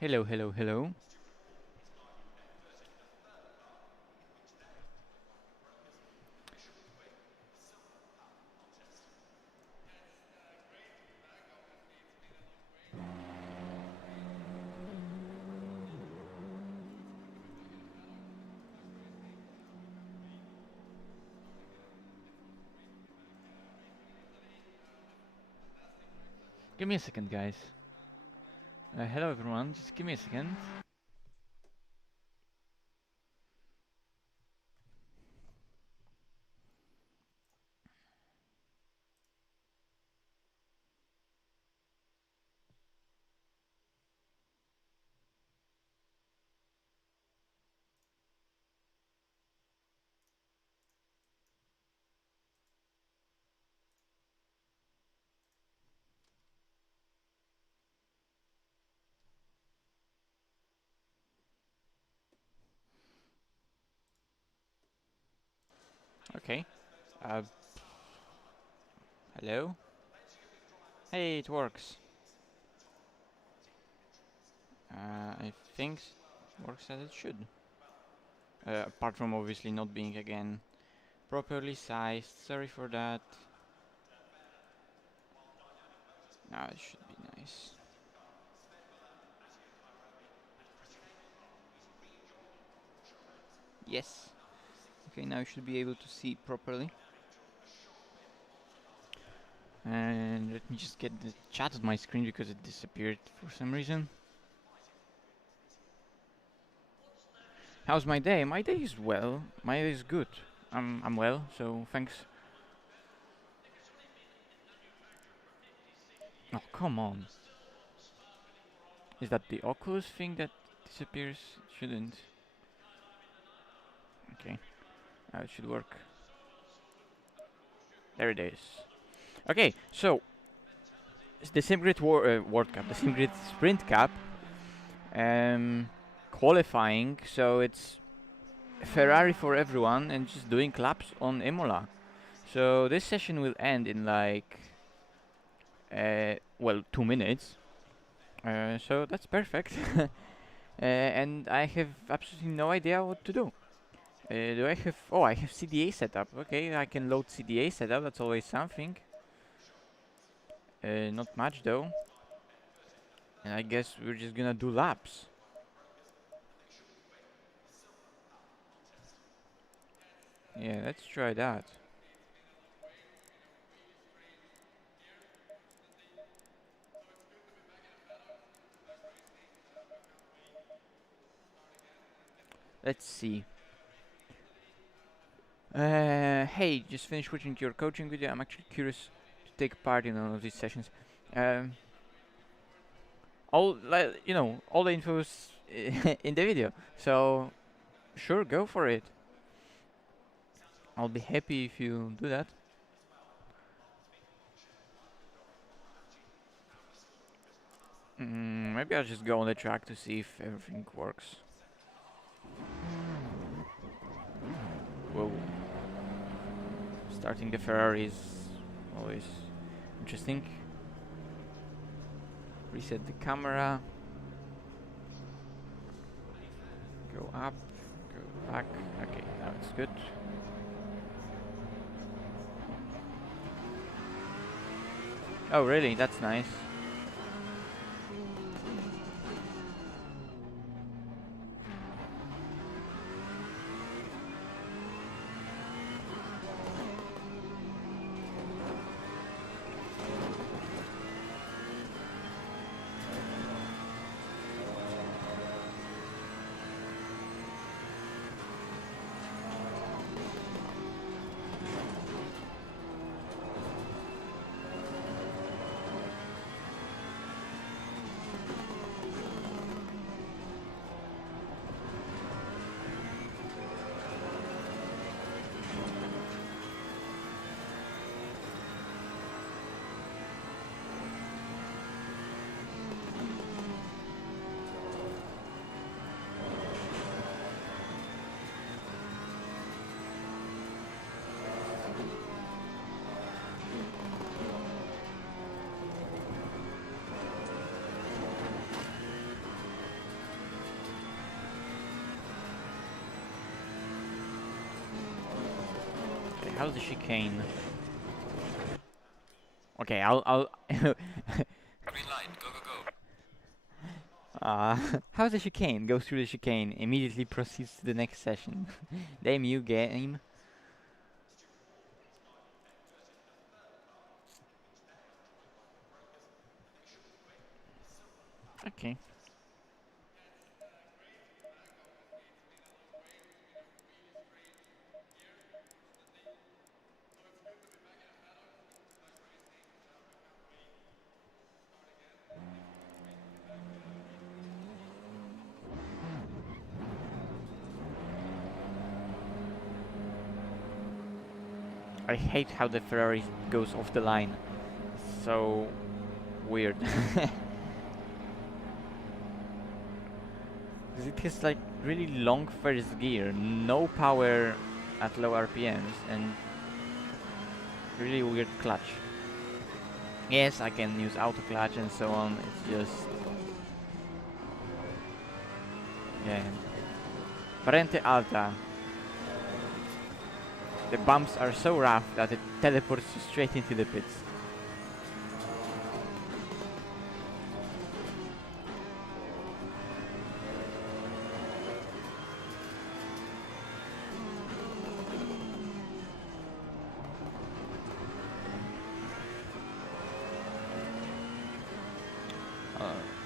Hello, hello, hello. Give me a second, guys. Hello, everyone. Just give me a second. Okay. Uh, Hello. Hey, it works. I think it works as it should. Apart from obviously not being again properly sized. Sorry for that. Now it should be nice. Yes. Okay, now you should be able to see properly. And let me just get the chat on my screen because it disappeared for some reason. How's my day? My day is well. My day is good. I'm well, so thanks. Oh, come on. Is that the Oculus thing that disappears? It shouldn't. Okay. Now it should work. There it is. Okay, so it's the SimGrid World Cup, the SimGrid Sprint Cup, qualifying. So it's Ferrari for everyone and just doing laps on Imola. So this session will end in like, well, 2 minutes. So that's perfect. And I have absolutely no idea what to do. Do I have... Oh, I have CDA setup. Okay, I can load CDA setup. That's always something. Not much though. And I guess we're just gonna do laps. Yeah, let's try that. Let's see. Hey, just finished watching your coaching video. I'm actually curious to take part in one of these sessions. Um, all the info is in the video. So, sure, go for it. I'll be happy if you do that. Maybe I'll just go on the track to see if everything works. Whoa. Starting the Ferrari is always interesting. Reset the camera. Go up, go back. Okay, now it's good. Oh, really? That's nice. how's the chicane? Okay, I'll Green light, go, go, go. how's the chicane? Goes through the chicane, immediately proceeds to the next session. Damn you, game. Okay. I hate how the Ferrari goes off the line. So weird. Because it has like really long first gear, no power at low RPMs, and really weird clutch. Yes, I can use auto clutch and so on. It's just yeah. Parente Alta. The bumps are so rough that it teleports you straight into the pits.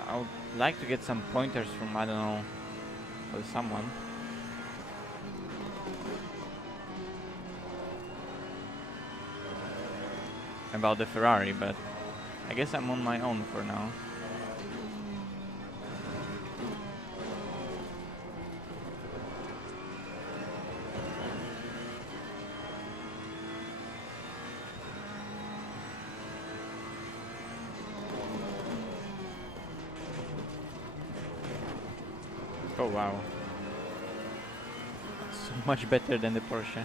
I would like to get some pointers from, I don't know, someone. About the Ferrari, but I guess I'm on my own for now. Oh wow. So much better than the Porsche.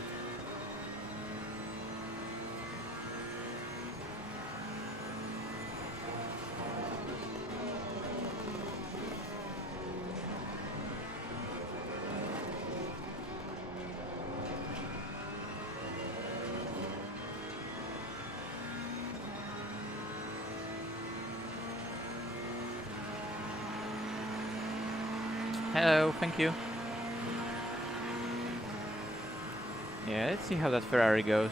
Hello, thank you. Yeah, let's see how that Ferrari goes.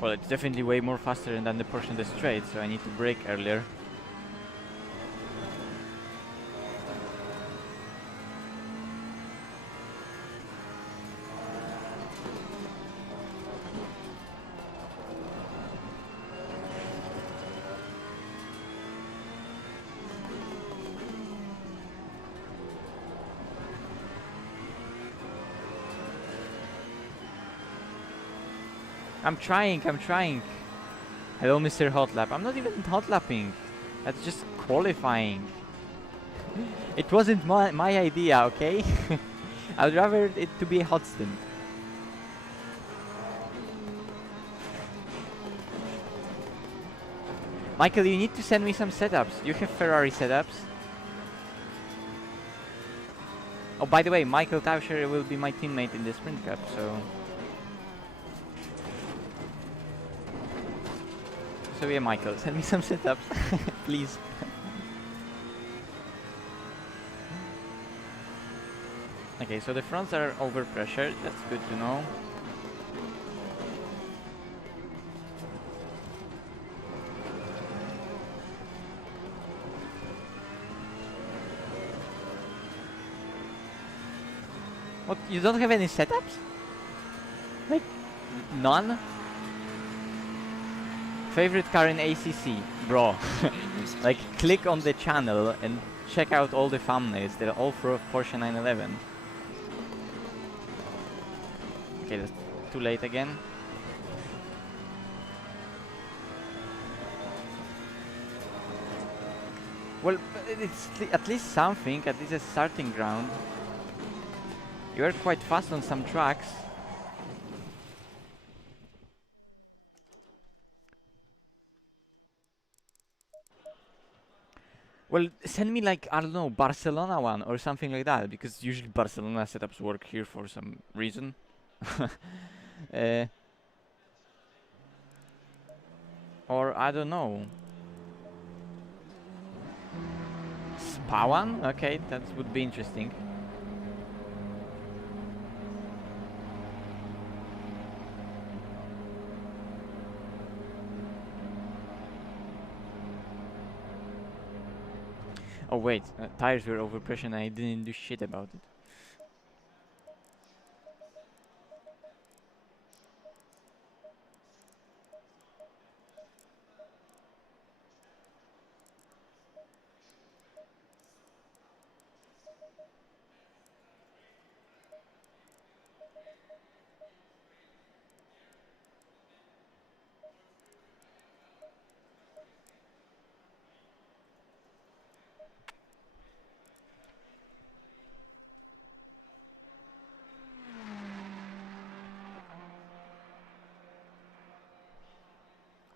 Well, it's definitely way more faster than the Porsche in the straight, so I need to brake earlier. I'm trying. Hello, Mr. Hotlap. I'm not even hotlapping. That's just qualifying. It wasn't my idea, okay? I'd rather it to be a hot stint. Michael, you need to send me some setups. You have Ferrari setups. Oh, by the way, Michael Tauscher will be my teammate in the Sprint Cup, so... So yeah, Michael, send me some setups, please. Okay, so the fronts are overpressured, that's good to know. What, you don't have any setups? Like, none? Favorite car in ACC? Bro, like click on the channel and check out all the thumbnails, they're all for Porsche 911. Okay, that's too late again. Well, it's at least something, at least a starting ground. You are quite fast on some tracks. Well, send me like, I don't know, Barcelona one or something like that, because usually Barcelona setups work here for some reason. uh, or I don't know, Spa one? Okay, that would be interesting. Oh wait, tires were overpressure and I didn't do shit about it.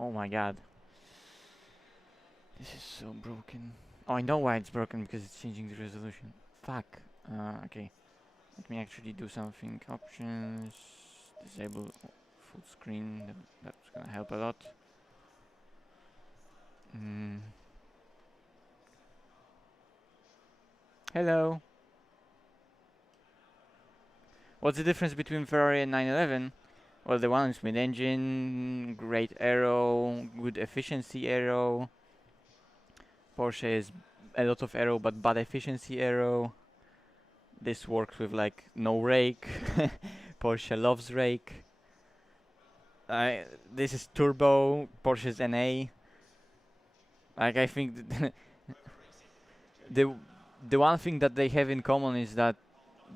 Oh my god. This is so broken. Oh, I know why it's broken, because it's changing the resolution. Fuck. Okay. Let me actually do something. Options. Disable full screen. That's gonna help a lot. Mm. Hello. What's the difference between Ferrari and 911? Well, the one is mid-engine, great aero, good efficiency aero. Porsche is a lot of aero but bad efficiency aero. This works with like no rake. Porsche loves rake. This is turbo. Porsche's NA. Like I think the the one thing that they have in common is that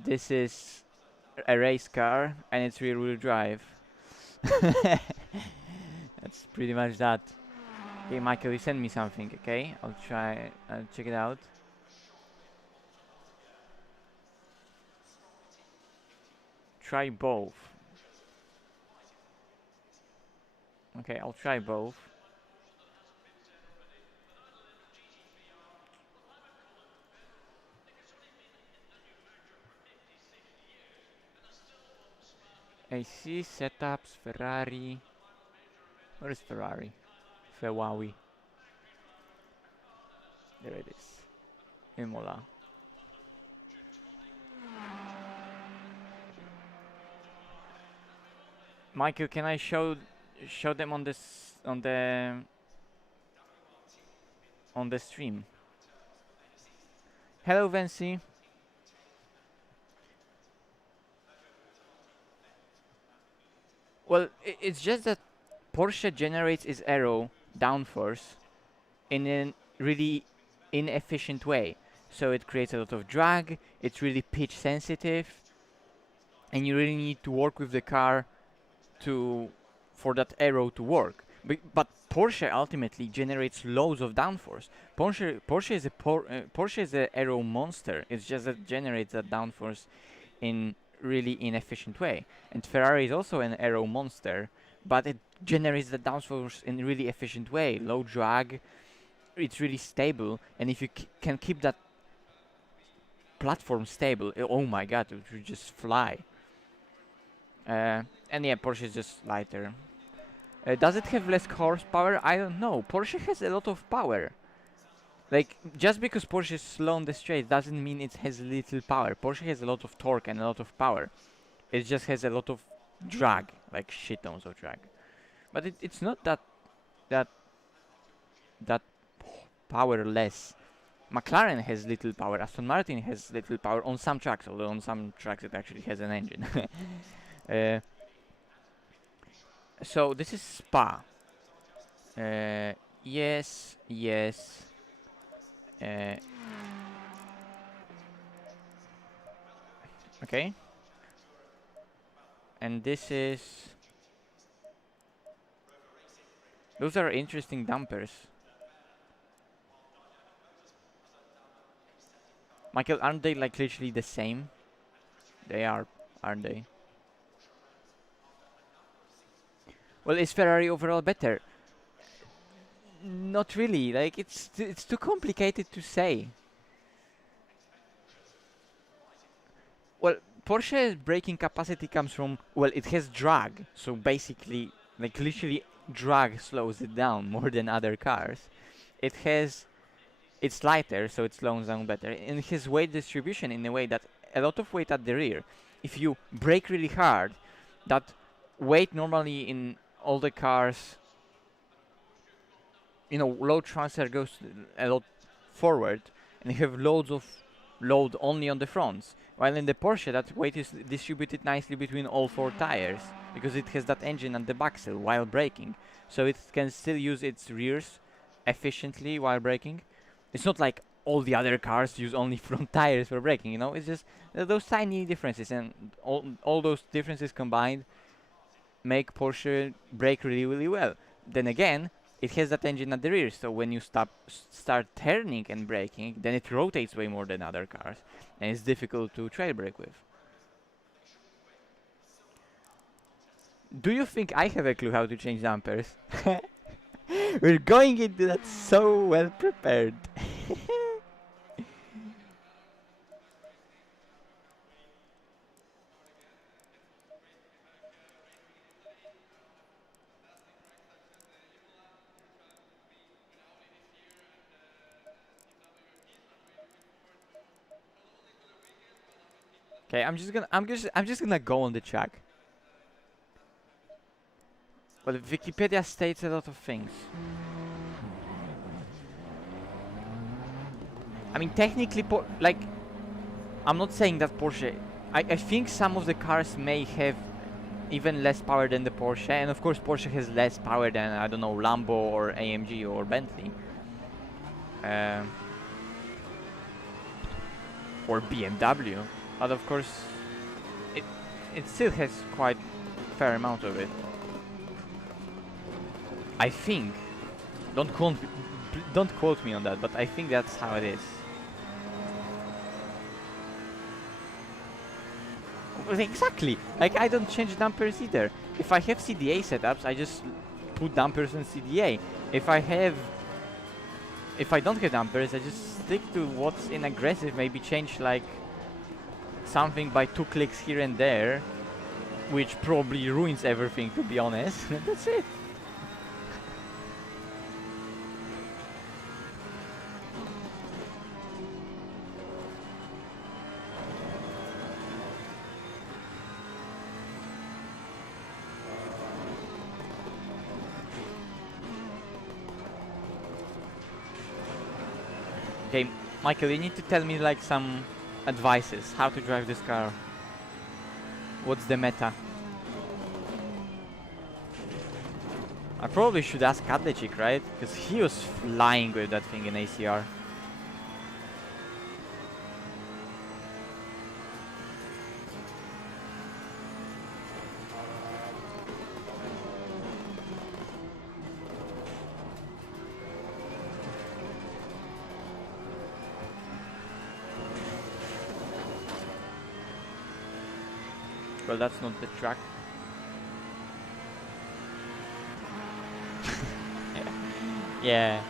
this is a race car and it's rear-wheel drive. That's pretty much that. Okay, Michael, you send me something, okay? I'll try, I'll check it out. Try both. Okay, I'll try both. AC setups, Ferrari. Where is Ferrari? Fewwawi. There it is. Imola. Michael, can I show them on this on the stream? Hello, Vancy. Well, it's just that Porsche generates its aero downforce in a really inefficient way. So it creates a lot of drag, it's really pitch sensitive, and you really need to work with the car to for that aero to work. But Porsche ultimately generates loads of downforce. Porsche is a aero monster. It's just that it generates that downforce in really inefficient way. And Ferrari is also an aero monster, but it generates the downforce in a really efficient way. Low drag, it's really stable, and if you can keep that platform stable, oh my god, it would just fly. And yeah, Porsche is just lighter. Does it have less horsepower? I don't know. Porsche has a lot of power. Like, just because Porsche is slow on the straight doesn't mean it has little power. Porsche has a lot of torque and a lot of power. It just has a lot of drag, like shit tons of drag. But it's not that that powerless. McLaren has little power. Aston Martin has little power on some tracks, although on some tracks it actually has an engine. uh, so this is Spa. Yes, yes. Uh, okay. And this is. Those are interesting dampers. Michael, aren't they like literally the same? They are, aren't they? Well, is Ferrari overall better? Not really. Like it's too complicated to say. Well, Porsche's braking capacity comes from, well, it has drag, so basically, like literally, drag slows it down more than other cars. It has, it's lighter, so it slows down better, and it has weight distribution in a way that a lot of weight at the rear. If you brake really hard, that weight normally in all the cars, load transfer goes a lot forward, and you have loads of load only on the fronts. While in the Porsche, that weight is distributed nicely between all four tires because it has that engine at the back still while braking, so it can still use its rears efficiently while braking. It's not like all the other cars use only front tires for braking. It's just those tiny differences, and all those differences combined make Porsche brake really, really well. Then again, it has that engine at the rear, so when you start turning and braking, then it rotates way more than other cars, and it's difficult to trail brake with. Do you think I have a clue how to change dampers? We're going into that so well prepared. Okay, I'm just gonna go on the track. Well, Wikipedia states a lot of things. I mean, technically, I'm not saying that Porsche. I think some of the cars may have even less power than the Porsche, and of course, Porsche has less power than, I don't know, Lambo or AMG or Bentley. Um, or BMW. But of course, it it still has quite a fair amount of it. I think. Don't quote me on that, but I think that's how it is. Well, exactly. Like, I don't change dampers either. If I have CDA setups, I just put dampers on CDA. If I don't have dampers, I just stick to what's in aggressive. Maybe change like something by 2 clicks here and there, which probably ruins everything, to be honest. That's it. Okay, Michael, you need to tell me like some advices, how to drive this car. What's the meta? I probably should ask Kadlecik, right? Because he was flying with that thing in ACR. Well, that's not the track. Yeah.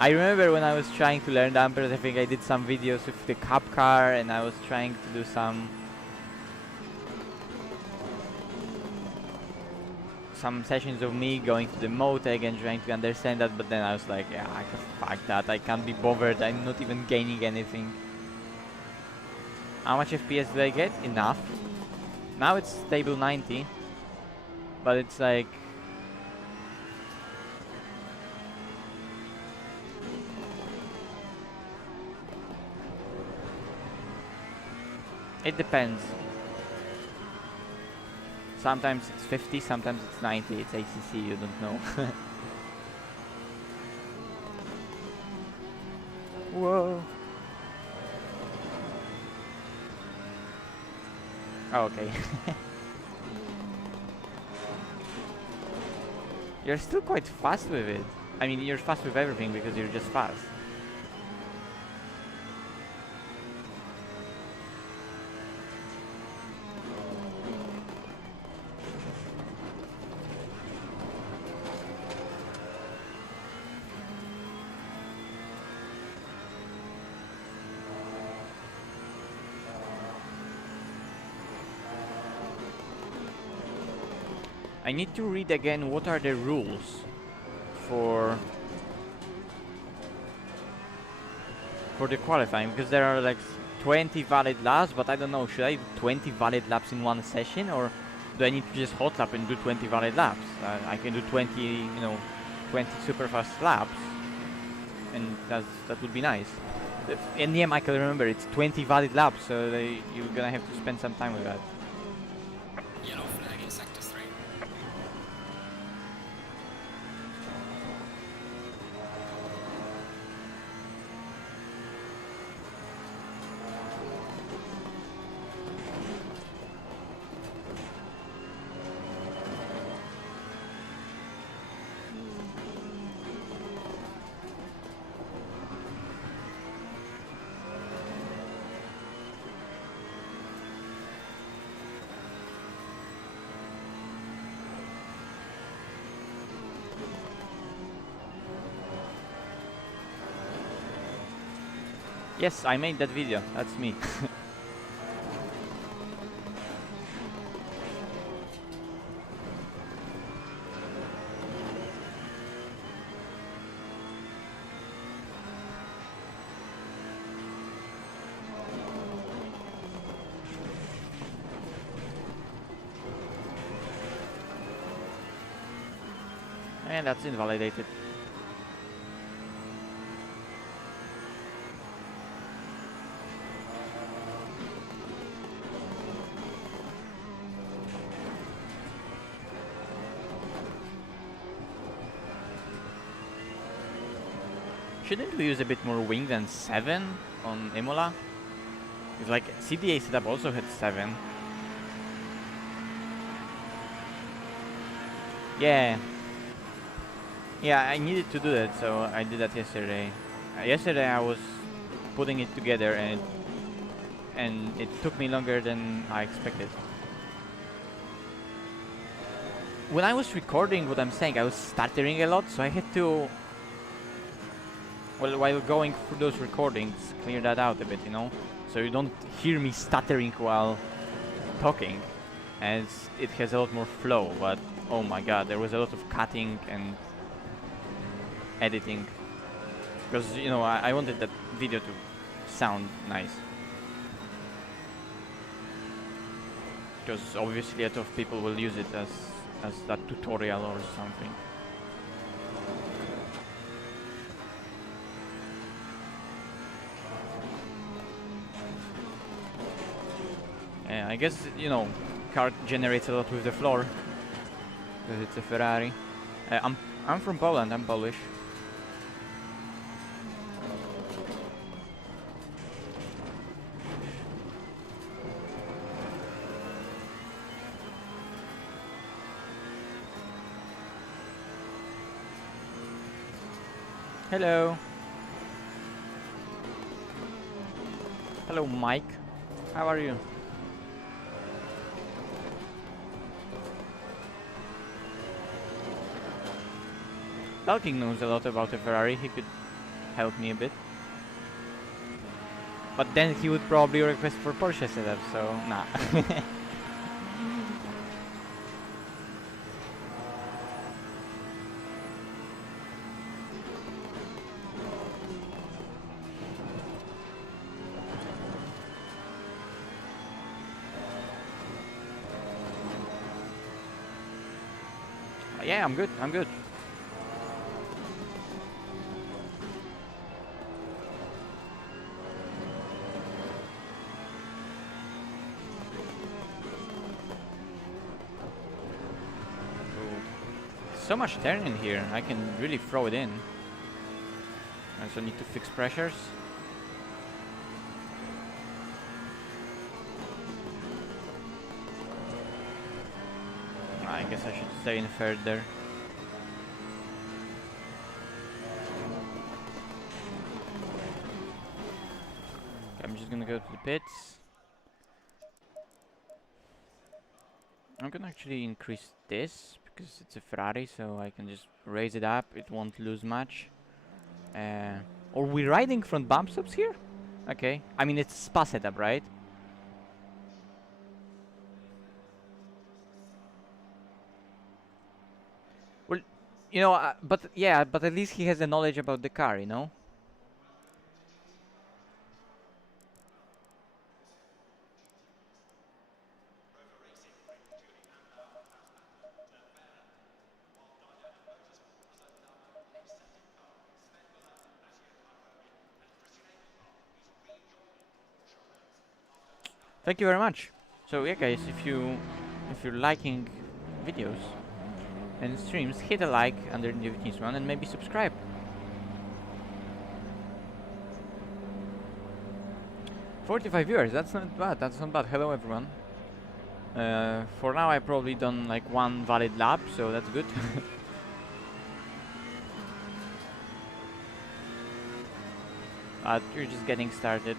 I remember when I was trying to learn dampers, I think I did some videos with the Cup car, and I was trying to do some sessions of me going to the Motec and trying to understand that, but then I was like, yeah, fuck that, I can't be bothered, I'm not even gaining anything. How much FPS do I get? Enough. Now it's stable 90, but it's like, it depends. Sometimes it's 50, sometimes it's 90. It's ACC, you don't know. Whoa. Oh, okay. You're still quite fast with it. I mean, you're fast with everything because you're just fast. I need to read again what are the rules for the qualifying, because there are like 20 valid laps, but I don't know, should I do 20 valid laps in one session, or do I need to just hot lap and do 20 valid laps? I can do 20, you know, 20 super fast laps, and that would be nice. In the end, I can remember it's 20 valid laps, so you're gonna have to spend some time with that. Yellow flag in sector 3. Yes, I made that video, that's me. And that's invalidated. Shouldn't we use a bit more wing than 7 on Imola? It's like CDA setup also had 7. Yeah. Yeah, I needed to do that, so I did that yesterday. Yesterday I was putting it together, and it took me longer than I expected. When I was recording what I'm saying, I was stuttering a lot, so I had to, well, while going through those recordings, clear that out a bit, you know? So you don't hear me stuttering while talking, and it has a lot more flow, but oh my god, there was a lot of cutting and editing, because, you know, I wanted that video to sound nice. Because obviously a lot of people will use it as that tutorial or something. Yeah, I guess, you know, car generates a lot with the floor, because it's a Ferrari. I'm from Poland, I'm Polish. Hello. Hello, Mike. How are you? Dalking knows a lot about a Ferrari. He could help me a bit. But then he would probably request for Porsche setup, so nah. Yeah, I'm good, I'm good. So much turn in here, I can really throw it in. I also need to fix pressures. I guess I should stay in third there. Okay, I'm just gonna go to the pits. I'm gonna actually increase this because it's a Ferrari, so I can just raise it up. It won't lose much. Are we riding front bump stops here? Okay. I mean, it's spa setup, right? You know, but yeah, but at least he has the knowledge about the car, you know? Thank you very much. So yeah, guys, if you're liking videos and streams, hit a like under this one and maybe subscribe. 45 viewers, that's not bad. That's not bad. Hello, everyone. For now, I probably done like one valid lap, so that's good. You're just getting started.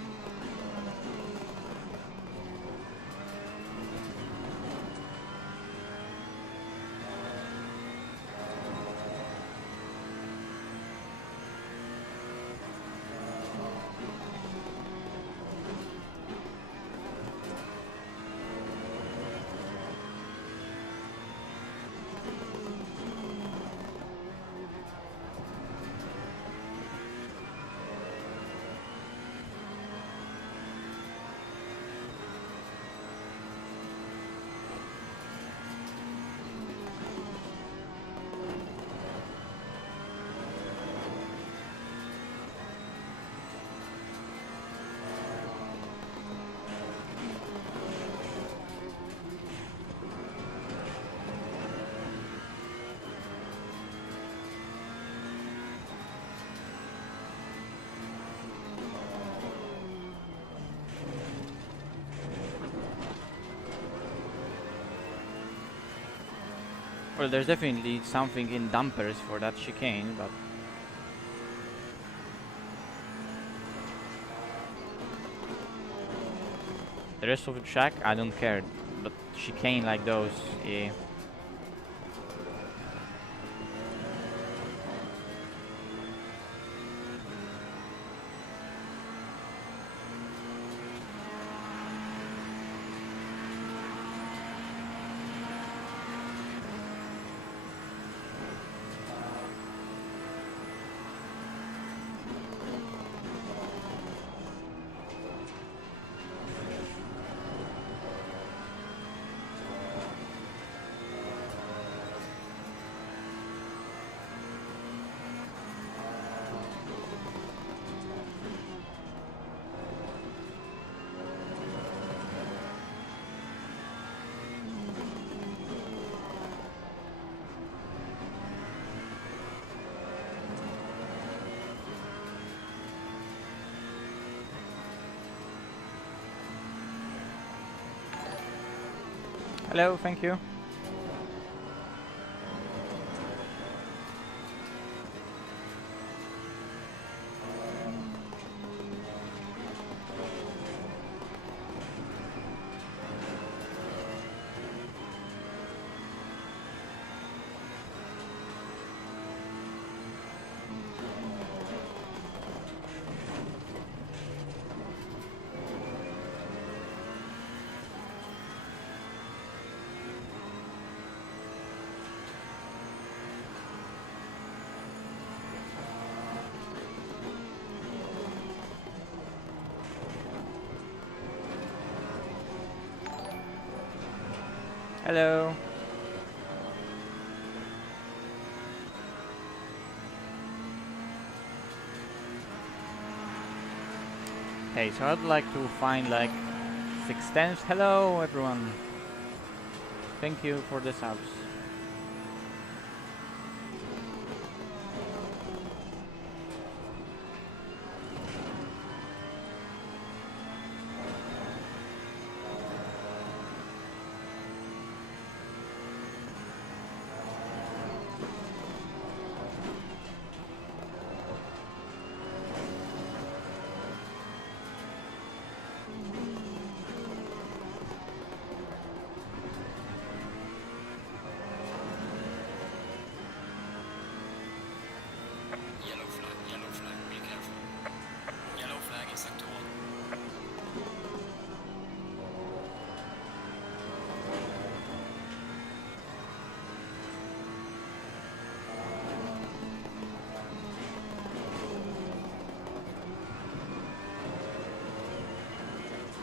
Well, there's definitely something in dampers for that chicane, but the rest of the track, I don't care. But chicane like those, yeah. Hello, thank you. Hello. Hey, so I'd like to find like 6/10. Hello, everyone. Thank you for the subs.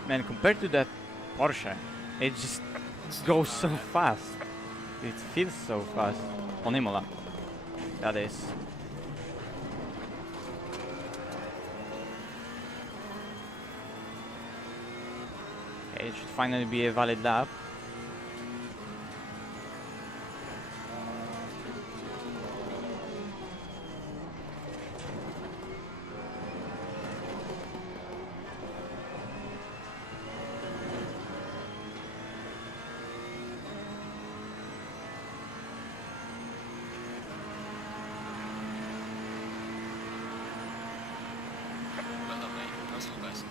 Man, compared to that Porsche, it just goes so fast. It feels so fast. On Imola, that is. Okay, it should finally be a valid lap. Well done, mate. Personal best.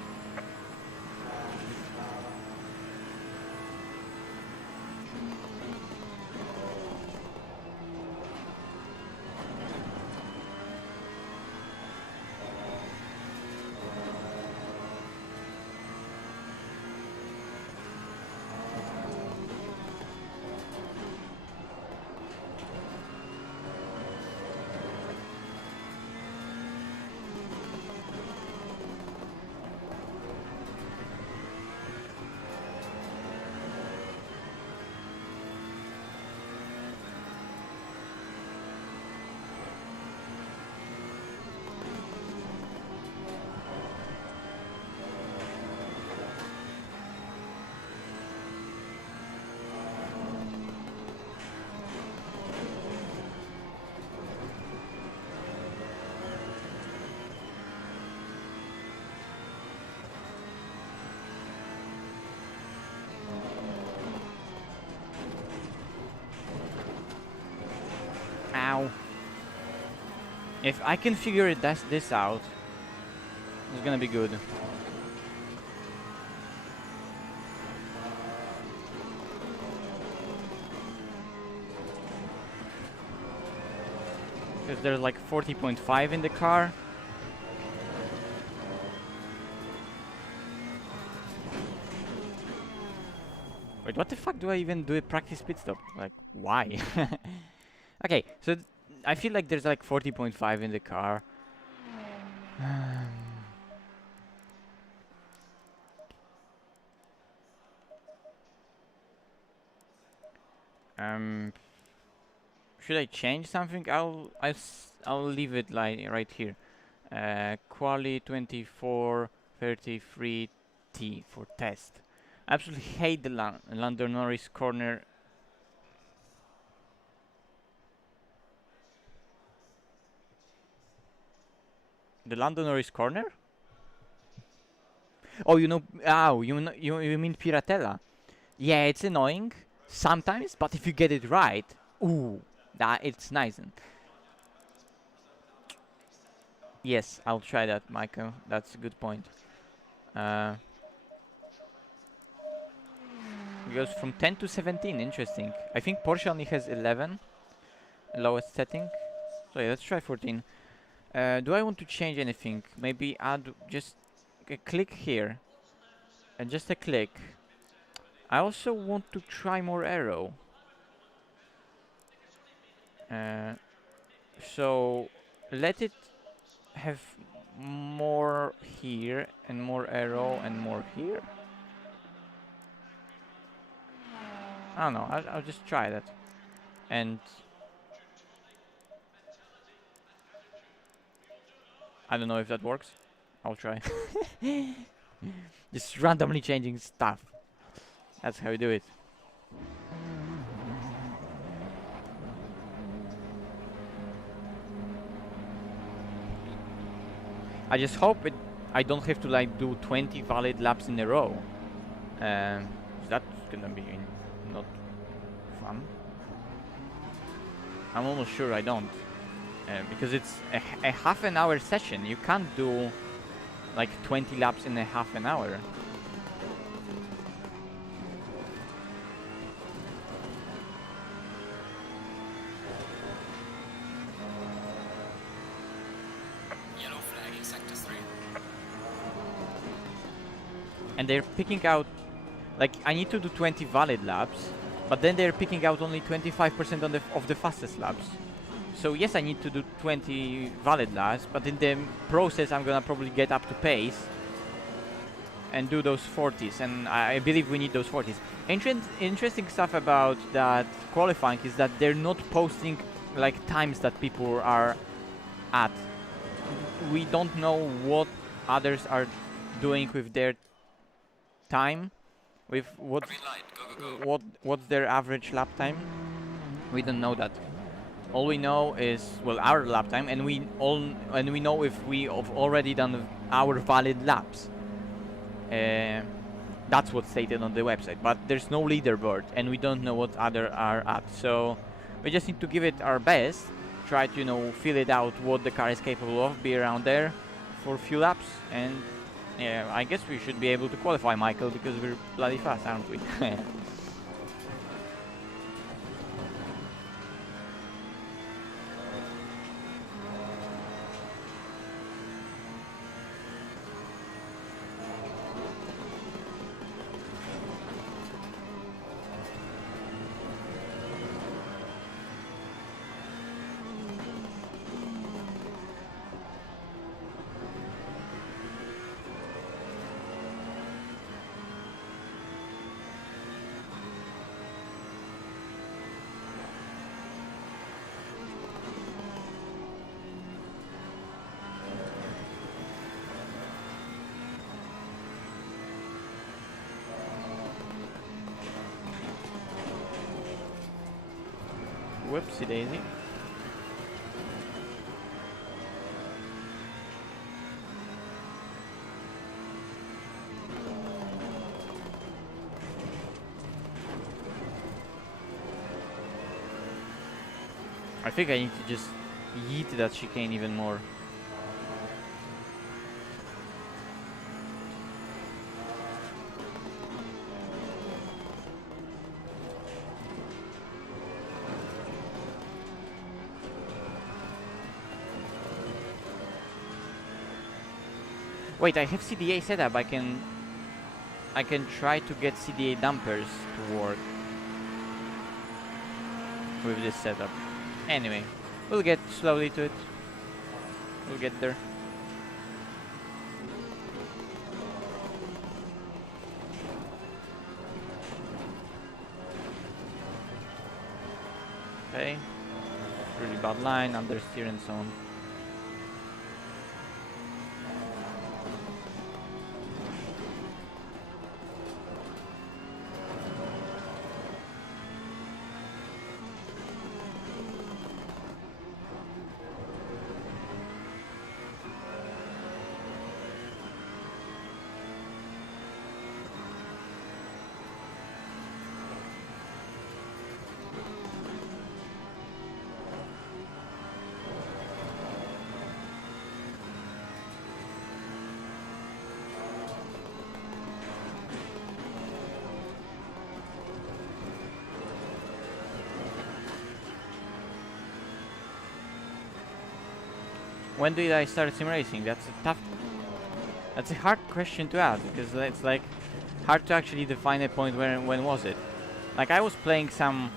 Ow. If I can figure this out, it's gonna be good. Because there's like 40.5 in the car. Wait, what the fuck do I even do a practice pit stop? Like, why? Okay, so I feel like there's like 40.5 in the car. Should I change something? I'll leave it like right here. Quali 2433T for test. I absolutely hate the Lando Norris corner. The Lando Norris corner? Oh, you know, you mean Piratella? Yeah, it's annoying sometimes, but if you get it right, ooh, that it's nice. And yes, I'll try that, Michael. That's a good point. It goes from 10 to 17. Interesting. I think Porsche only has 11, lowest setting. So yeah, let's try 14. Do I want to change anything? Maybe add just a click here, and just a click. I also want to try more aero. So let it have more here and more aero and more here. I don't know. I'll just try that. And I don't know if that works. I'll try. Just randomly changing stuff. That's how we do it. I just hope I don't have to like do 20 valid laps in a row. That's gonna be not fun. I'm almost sure I don't. Because it's a half an hour session. You can't do like 20 laps in a half an hour. Yellow flag in sector 3. And they're picking out, like, I need to do 20 valid laps, but then they're picking out only 25% of the fastest laps. So yes, I need to do 20 valid laps, but in the process I'm gonna probably get up to pace. and do those 40s, and I believe we need those 40s. Interesting stuff about that qualifying is that they're not posting like times that people are at. We don't know what others are doing with their time, with Green light, go. what's their average lap time. We don't know that. All we know is, well, our lap time, and we know if we have already done our valid laps. That's what's stated on the website, but there's no leaderboard, and we don't know what other are at. So we just need to give it our best, try to, you know, feel it out what the car is capable of, be around there for a few laps, and yeah, I guess we should be able to qualify, Michael, because we're bloody fast, aren't we? Whoopsie daisy. I think I need to just yeet that chicane even more. Wait, I have CDA set up. I can try to get CDA dampers to work with this setup. Anyway, we'll get slowly to it. We'll get there. Okay. Really bad line, understeer and so on. When did I start sim racing? That's a hard question to ask, because it's like hard to actually define a point when was it. Like, I was playing some,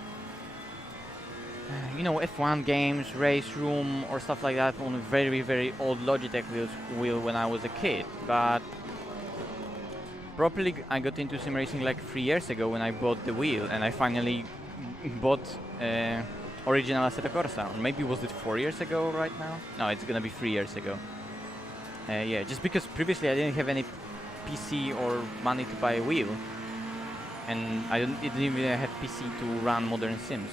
you know, F1 games, race room or stuff like that on a very old Logitech wheel when I was a kid, but properly I got into sim racing like 3 years ago when I bought the wheel, and I finally bought original Assetto Corsa. Or maybe was it 4 years ago right now? No, it's gonna be 3 years ago. Yeah, just because previously I didn't have any PC or money to buy a wheel, and I didn't even have PC to run modern sims.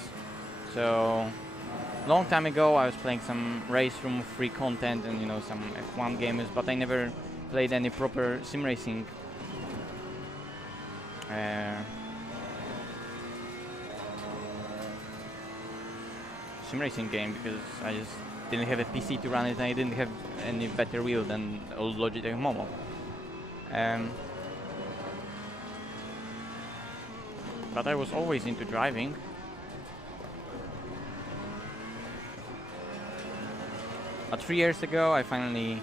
So long time ago I was playing some race room free content and, you know, some F1 games, but I never played any proper sim racing game, because I just didn't have a PC to run it, and I didn't have any better wheel than old Logitech Momo. But I was always into driving. But 3 years ago I finally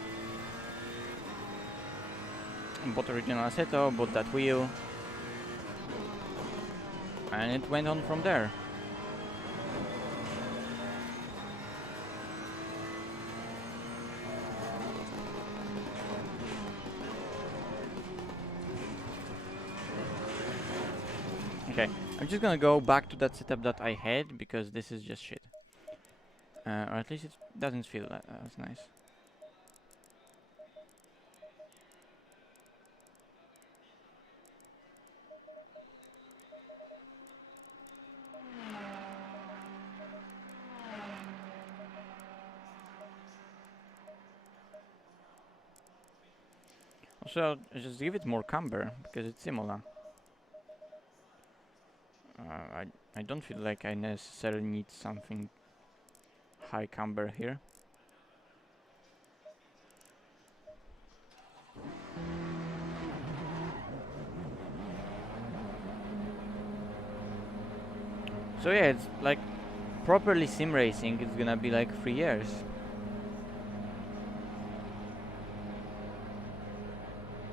bought original Assetto, bought that wheel, and it went on from there. Okay, I'm just gonna go back to that setup that I had because this is just shit. Or at least it doesn't feel as nice. Also, just give it more camber because it's Imola. I don't feel like I necessarily need something high camber here. So yeah, it's like properly sim racing. It's gonna be like 3 years.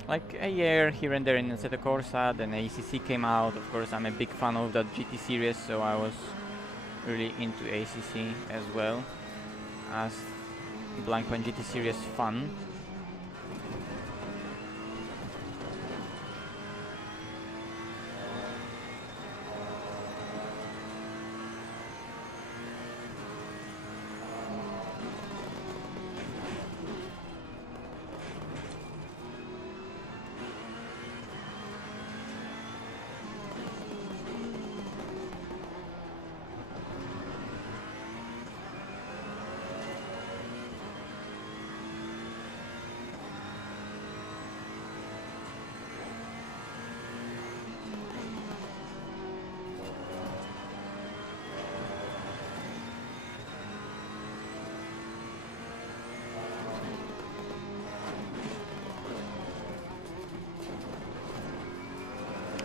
Like a year here and there in Assetto Corsa, then ACC came out. Of course, I'm a big fan of that GT series, so I was really into ACC as well as Blank Point GT series fun.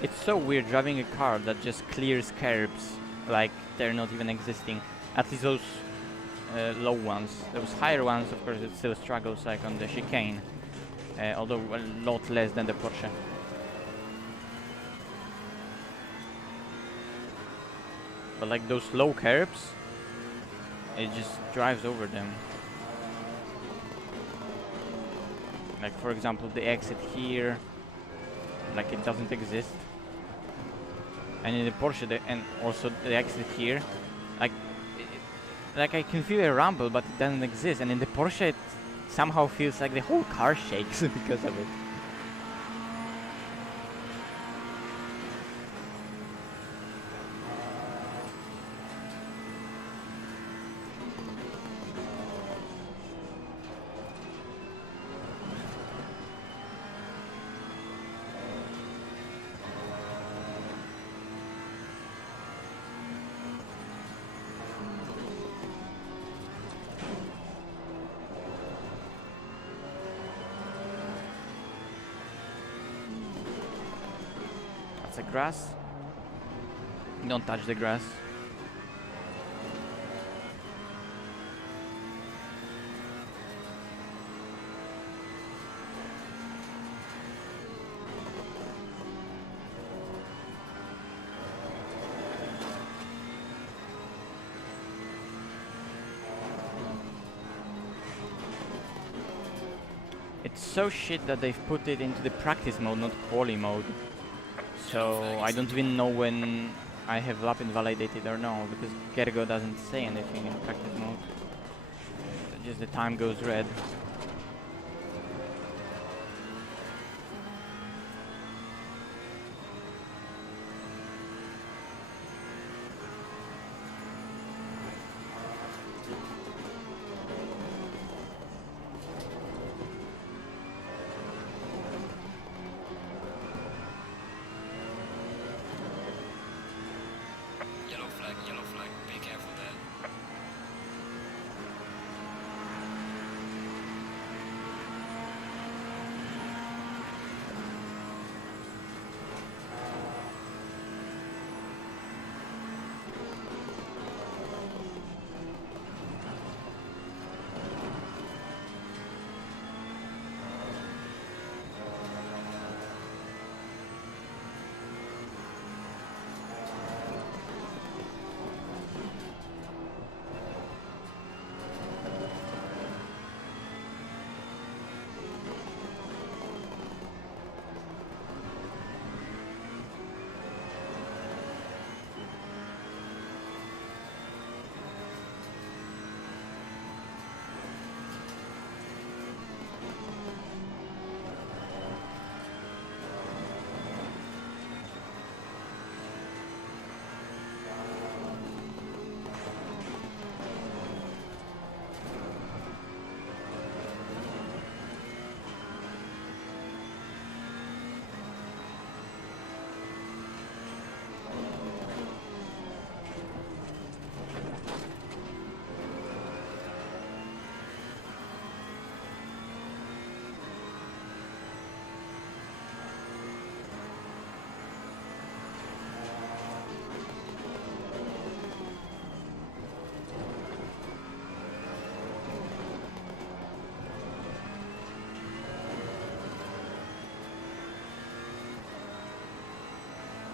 It's so weird driving a car that just clears curbs like they're not even existing. At least those low ones. Those higher ones, of course, it still struggles like on the chicane, although a lot less than the Porsche. But like those low curbs, it just drives over them. Like for example, the exit here, like it doesn't exist. And in the Porsche, and also the exit here, like like I can feel a rumble, but it doesn't exist. And in the Porsche, it somehow feels like the whole car shakes because of it. The grass. Don't touch the grass. It's so shit that they've put it into the practice mode, not quali mode. So I don't even know when I have lap invalidated or no, because Gergo doesn't say anything in practice mode. Just the time goes red. Yellow flag, be careful there.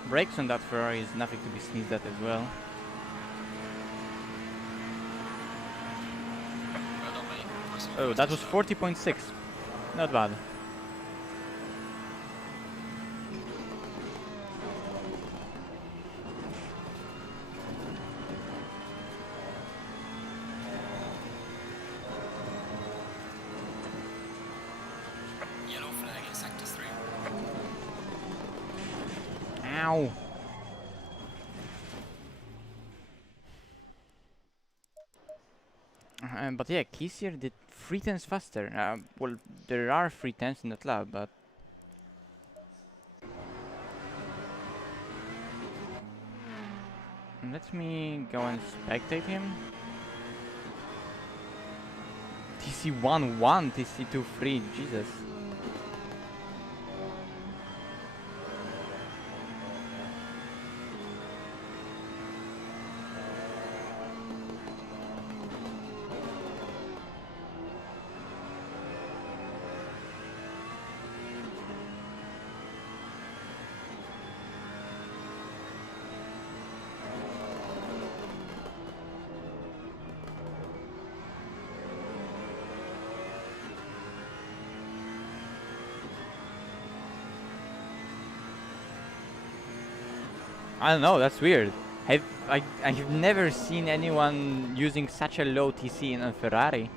Brakes on that Ferrari is nothing to be sneezed at as well. Well done, mate. Nice and Oh, that was fast 40.6. Not bad. start. Yellow flag in sector 3. Ow! But yeah, Kisier did 3 times faster. Well, there are 3 times in that lab, but... Let me go and spectate him. TC1 1, TC2 3, Jesus. I don't know, that's weird. I've never seen anyone using such a low TC in a Ferrari.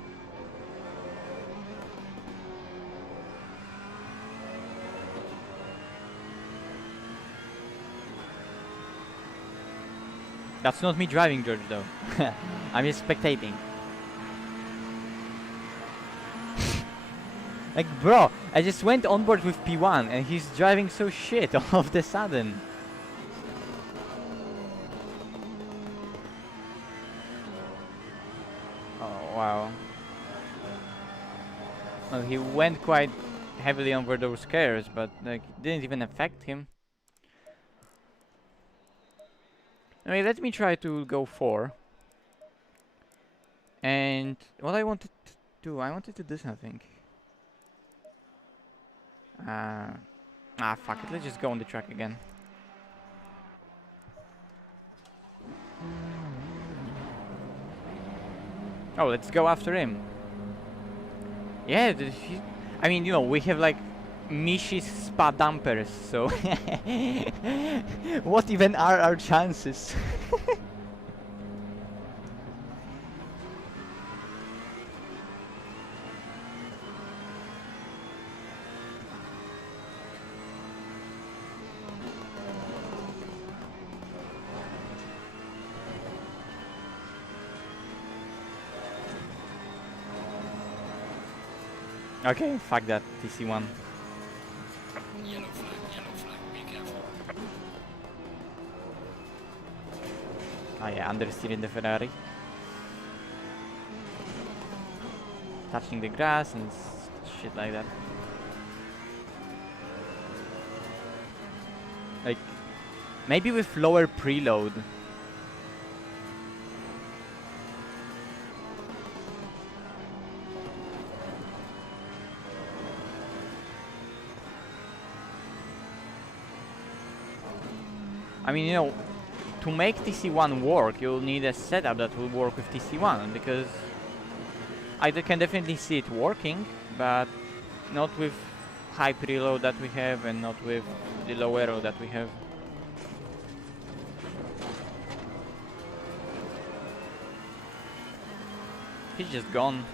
That's not me driving, George, though. I'm just spectating. Like, bro, I just went on board with P1 and he's driving so shit all of the sudden. Oh, wow. Well, he went quite heavily over those curves, but like, it didn't even affect him. Anyway, let me try to go 4. And what I wanted to do, I wanted to do something. Fuck it, let's just go on the track again. Oh, let's go after him. Yeah, I mean, you know, we have like Mishi's spa dampers, so what even are our chances? Okay, fuck that, TC1. Yellow flag, be careful. Oh yeah, understeering the Ferrari. Touching the grass and shit like that. Like, maybe with lower preload. I mean, you know, to make TC1 work, you'll need a setup that will work with TC1, because I can definitely see it working, but not with high preload that we have and not with the low aero that we have. He's just gone.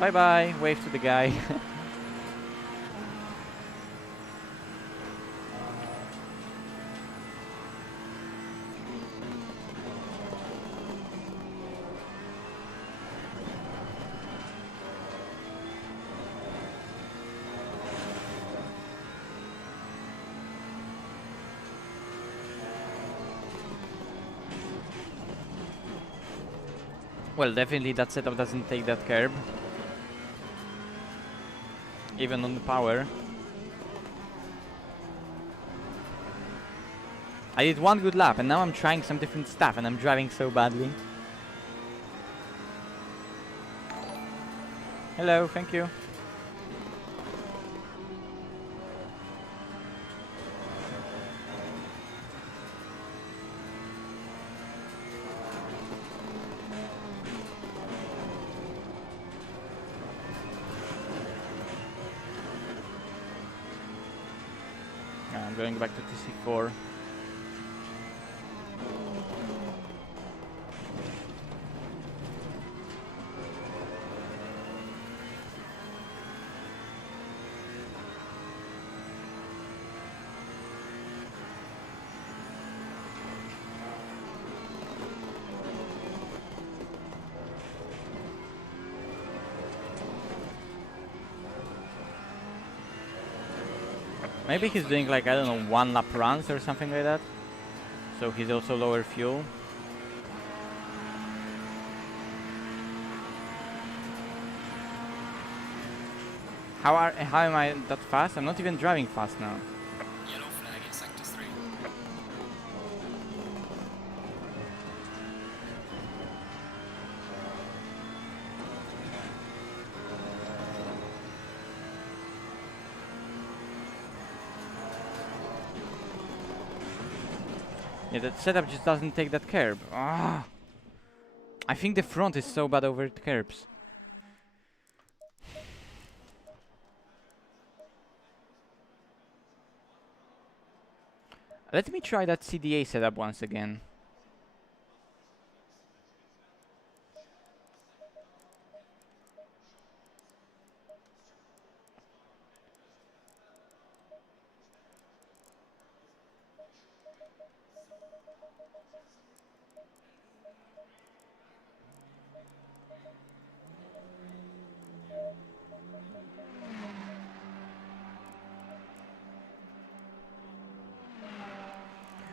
Bye bye, wave to the guy. Well, definitely that setup doesn't take that curb. Even on the power. I did one good lap and now I'm trying some different stuff and I'm driving so badly. Hello, thank you. I'm going back to TC4. Maybe he's doing like, I don't know, 1 lap runs or something like that. So he's also lower fuel. How am I that fast? I'm not even driving fast now. Yellow flag in sector 3. Yeah, that setup just doesn't take that curb. Ah, I think the front is so bad over the curbs. Let me try that CDA setup once again.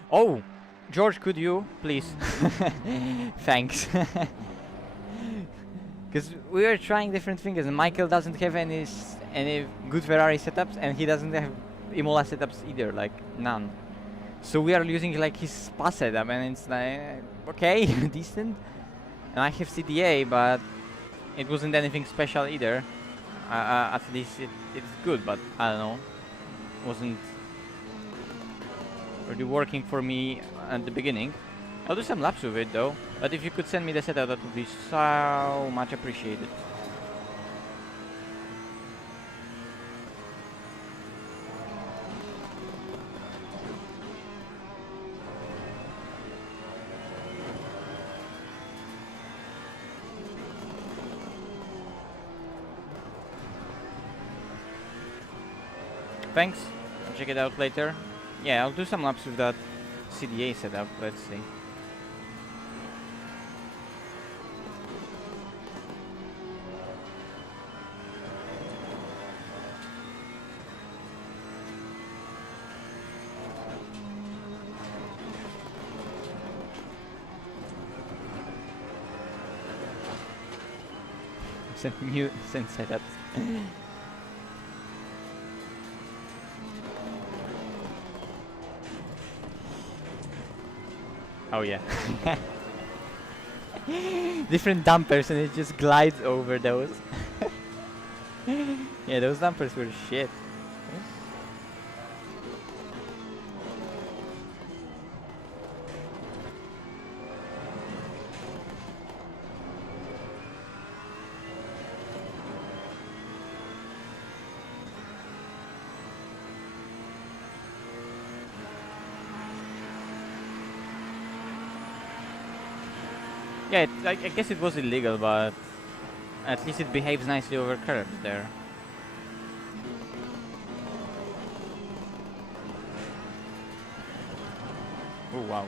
Oh, George, could you please? Thanks. Because we are trying different things, and Michael doesn't have any good Ferrari setups, and he doesn't have Imola setups either, like none. So we are using like his spa setup, and it's like okay, decent. And I have CDA, but it wasn't anything special either. At least it's good, but I don't know, wasn't really working for me at the beginning. I'll do some laps with it though, but if you could send me the setup, that would be so much appreciated. Thanks, I'll check it out later. Yeah, I'll do some laps with that CDA setup, let's see. Some new setups. Oh yeah. Different dampers and it just glides over those. Yeah, those dampers were shit. Yeah, I guess it was illegal, but at least it behaves nicely over curbs there. Oh wow.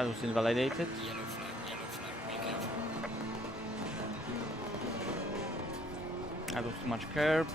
That was invalidated. Yellow flag, be careful. That was too much curb.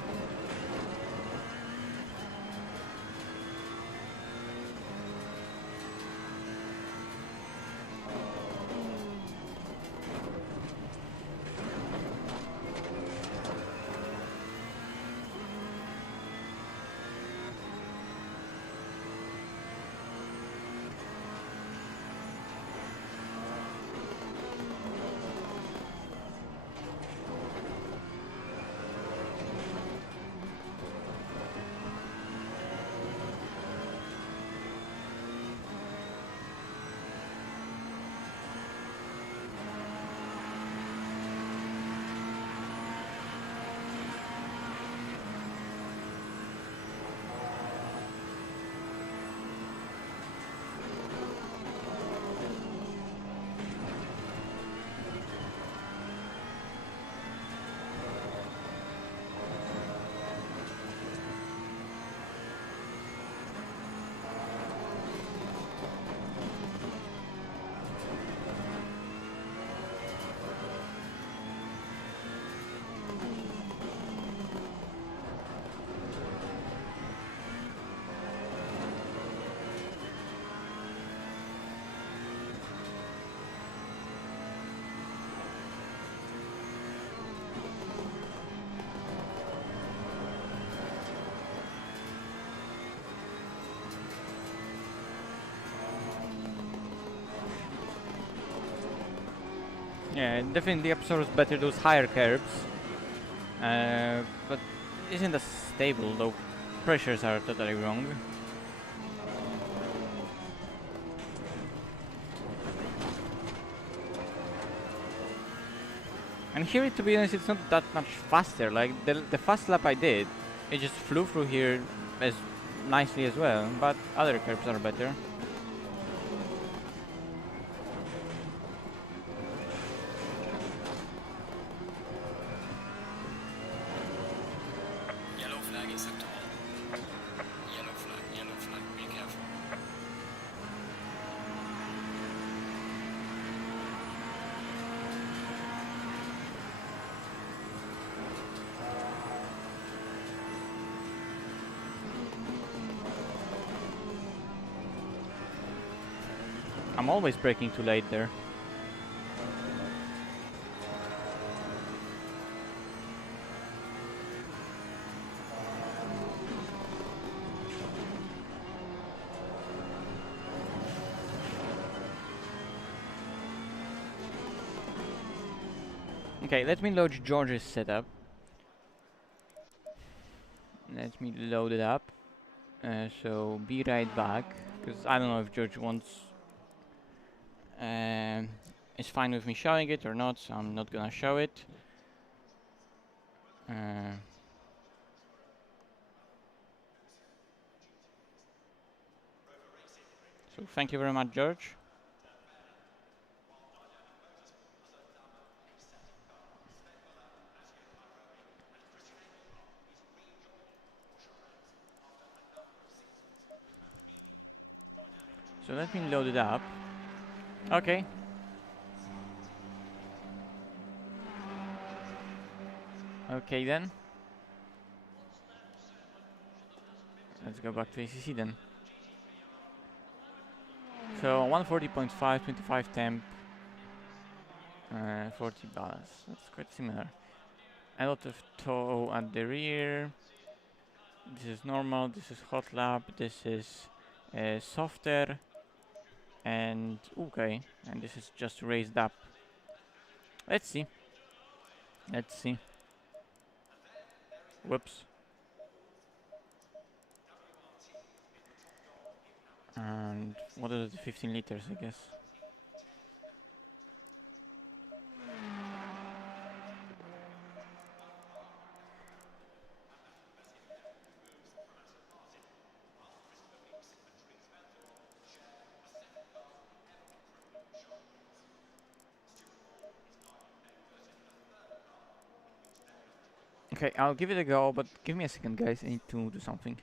Yeah, definitely absorbs better those higher curbs, but isn't as stable though. Pressures are totally wrong. And here, to be honest, it's not that much faster. Like the fast lap I did, it just flew through here as nicely as well. But other curbs are better. Yellow flag in sector 1. Yellow flag, be careful. I'm always braking too late there. Okay, let me load George's setup. Let me load it up. So be right back, because I don't know if George wants. It's fine with me showing it or not, so I'm not gonna show it. So thank you very much, George. So let me load it up. Okay. Okay then. Let's go back to ACC then. So 140.5, 25 temp, 40 balance. That's quite similar. A lot of tow at the rear. This is normal, this is hot lap, this is softer, and okay, and this is just raised up. Let's see. Let's see. Whoops. And what is it? 15 liters, I guess. Okay, I'll give it a go, but give me a second, guys. I need to do something.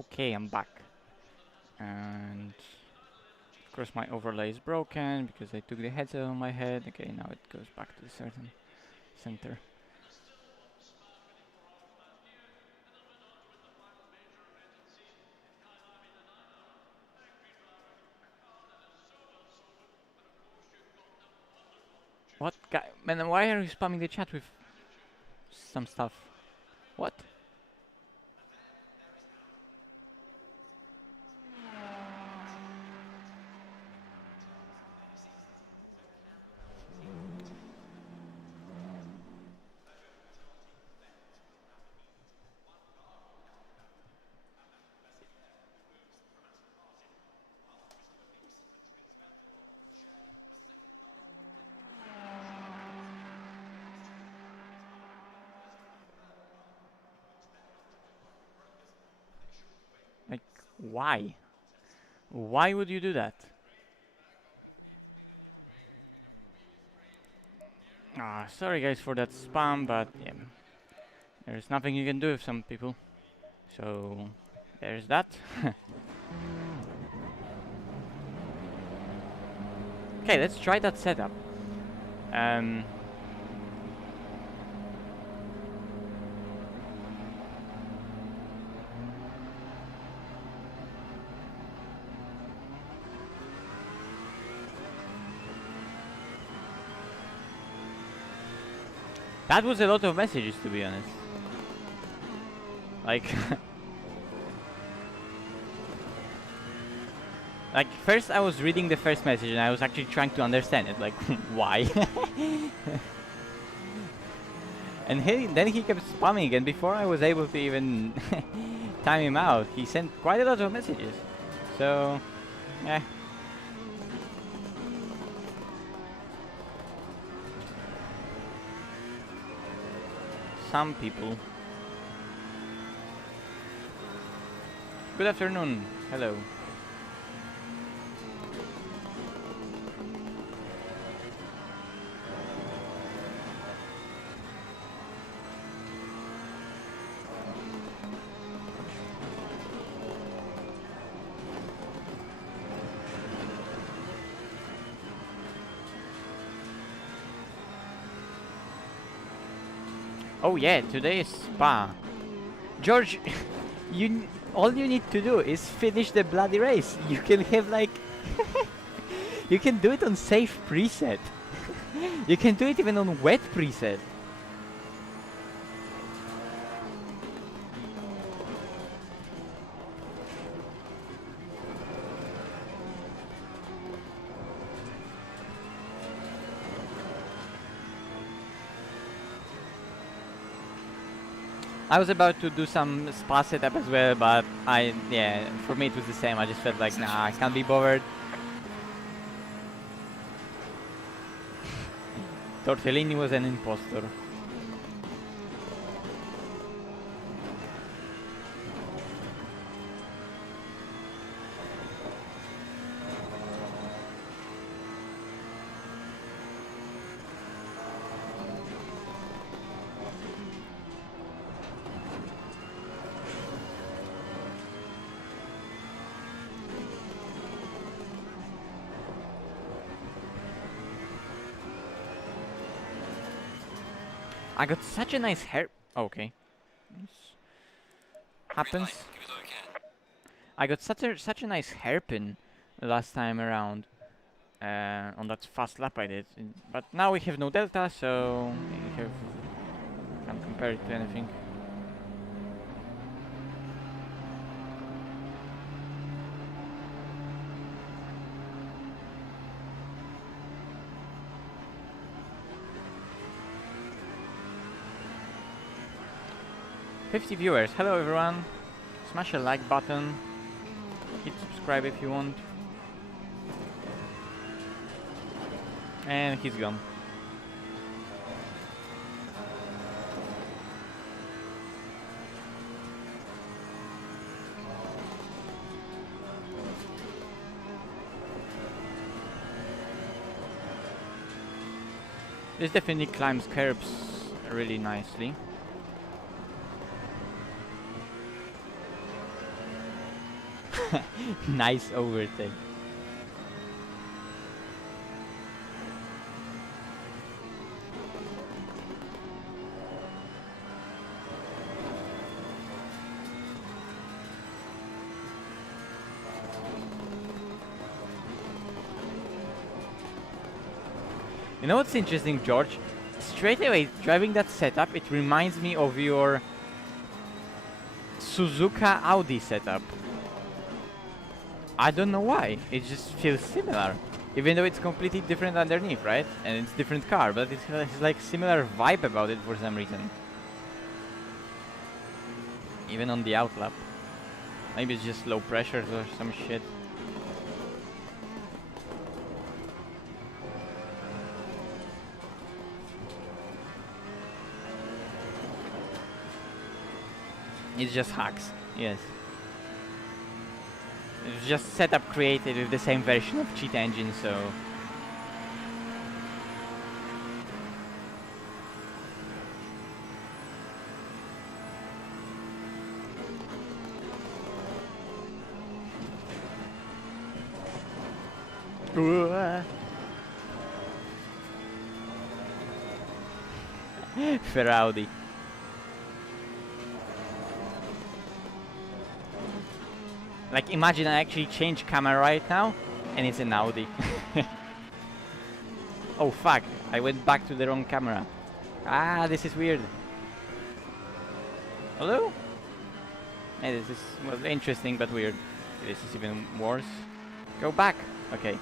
Okay, I'm back. And of course my overlay is broken because I took the headset on my head. Okay, now it goes back to the certain center. What guy? Man, why are you spamming the chat with some stuff? What? Like, why? Why would you do that? Ah, sorry guys for that spam, but yeah, there's nothing you can do with some people. So, there's that. Okay, let's try that setup. That was a lot of messages, to be honest. Like, like first I was reading the first message and I was actually trying to understand it. Like, why? And then he kept spamming, and before I was able to even time him out, he sent quite a lot of messages. So, yeah. Some people. Good afternoon. Hello. Oh yeah, today is Spa. George, all you need to do is finish the bloody race. You can have like you can do it on safe preset. You can do it even on wet preset. I was about to do some spa setup as well, but yeah, for me it was the same. I just felt like, nah, I can't be bothered. Tortellini was an impostor. I got such a nice hair. Oh, okay. Happens. I got such a nice hairpin last time around on that fast lap I did. But now we have no delta, so we can't compare it to anything. $50 viewers. Hello everyone. Smash a like button. Hit subscribe if you want. And he's gone. This definitely climbs curbs really nicely. Nice overtake. You know what's interesting, George? Straight away, driving that setup, it reminds me of your Suzuka Audi setup. I don't know why, it just feels similar. Even though it's completely different underneath, right? And it's different car, but it has like similar vibe about it for some reason. Even on the outlap. Maybe it's just low pressure or some shit. It's just hacks, yes. It's just setup created with the same version of cheat engine, so... Ferrari. Like, imagine I actually change camera right now, and it's an Audi. Oh fuck, I went back to the wrong camera. Ah, this is weird. Hello? Hey, this is, well, interesting but weird. This is even worse. Go back! Okay.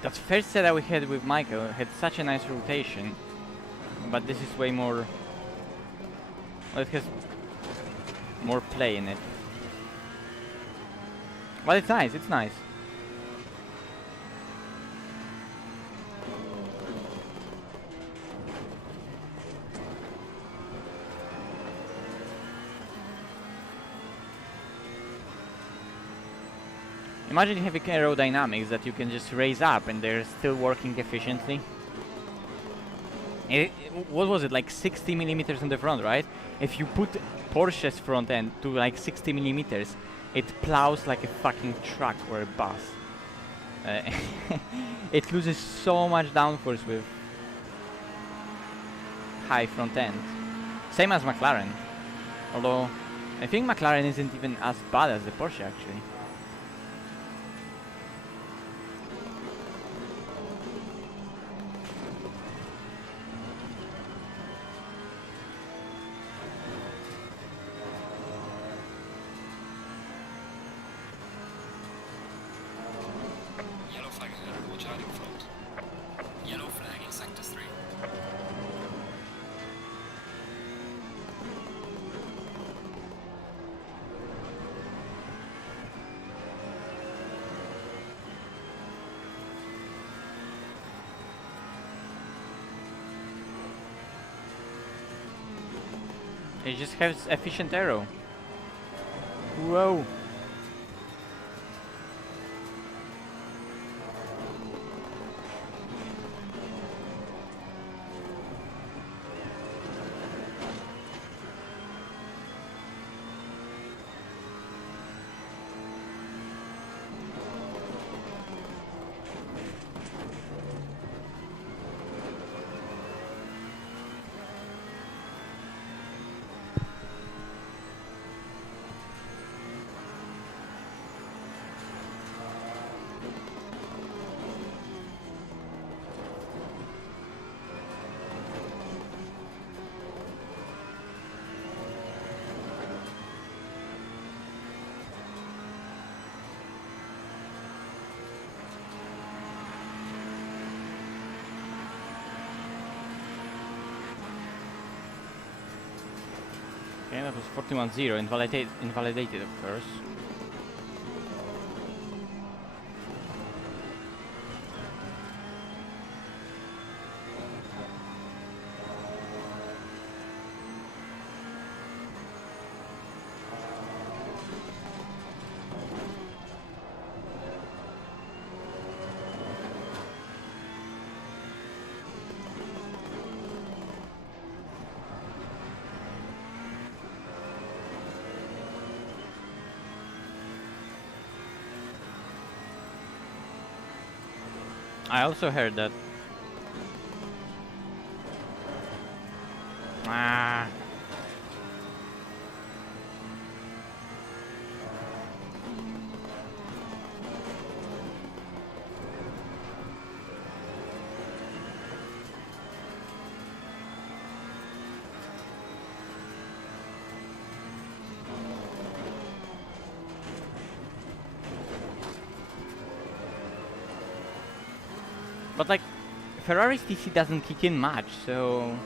That first set that we had with Michael had such a nice rotation. But this is way more... well, it has more play in it. Well, it's nice, it's nice. Imagine having aerodynamics that you can just raise up and they're still working efficiently. What was it, like 60 millimeters on the front, right? If you put Porsche's front end to like 60 millimeters, it plows like a fucking truck or a bus. It loses so much downforce with high front end. Same as McLaren. Although, I think McLaren isn't even as bad as the Porsche actually. Yellow flag ahead, watch out in front. Yellow flag in sector 3. It just has efficient aero. Whoa. Okay, that was 41-0, invalidated of course. I also heard that. Ah. But like, Ferrari's TC doesn't kick in much, so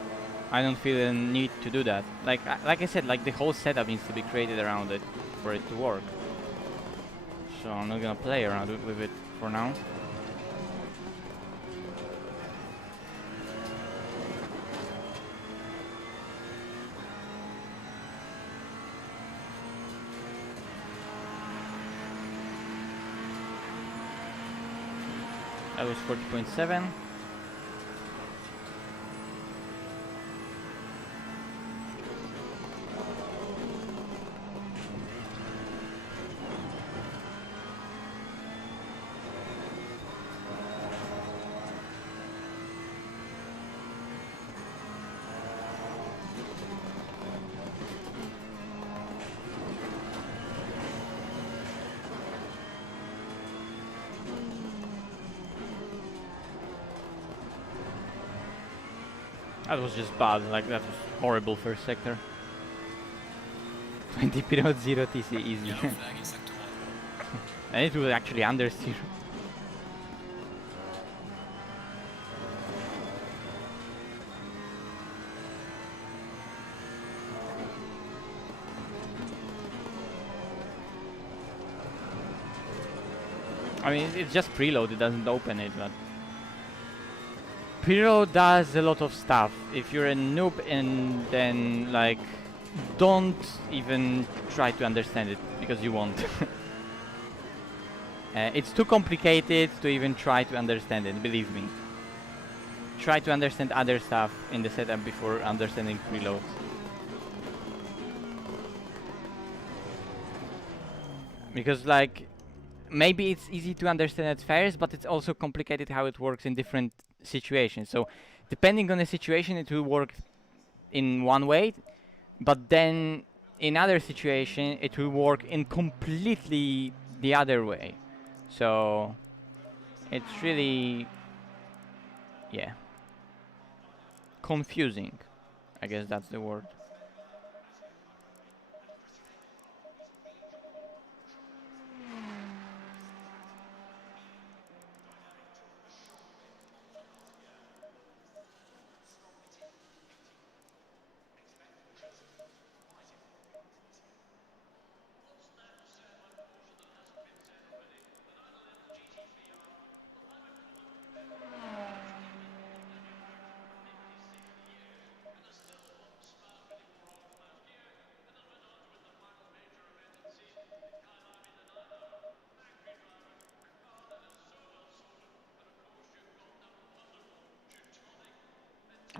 I don't feel the need to do that. Like I said, like the whole setup needs to be created around it for it to work. So I'm not gonna play around with it for now. That was 40.7. That was just bad, like that was horrible first sector. 20 period 0 TC easy. Yellow flag in sector 1. And it was actually under 0. I mean, it's just preload, it doesn't open it, but preload does a lot of stuff. If you're a noob, and then like, don't even try to understand it, because you won't. It's too complicated to even try to understand it, believe me. Try to understand other stuff in the setup before understanding preload. Because like, maybe it's easy to understand at first, but it's also complicated how it works in different situations. So depending on the situation, it will work in one way, but then in other situation it will work in completely the other way. So it's really, yeah, confusing, I guess that's the word.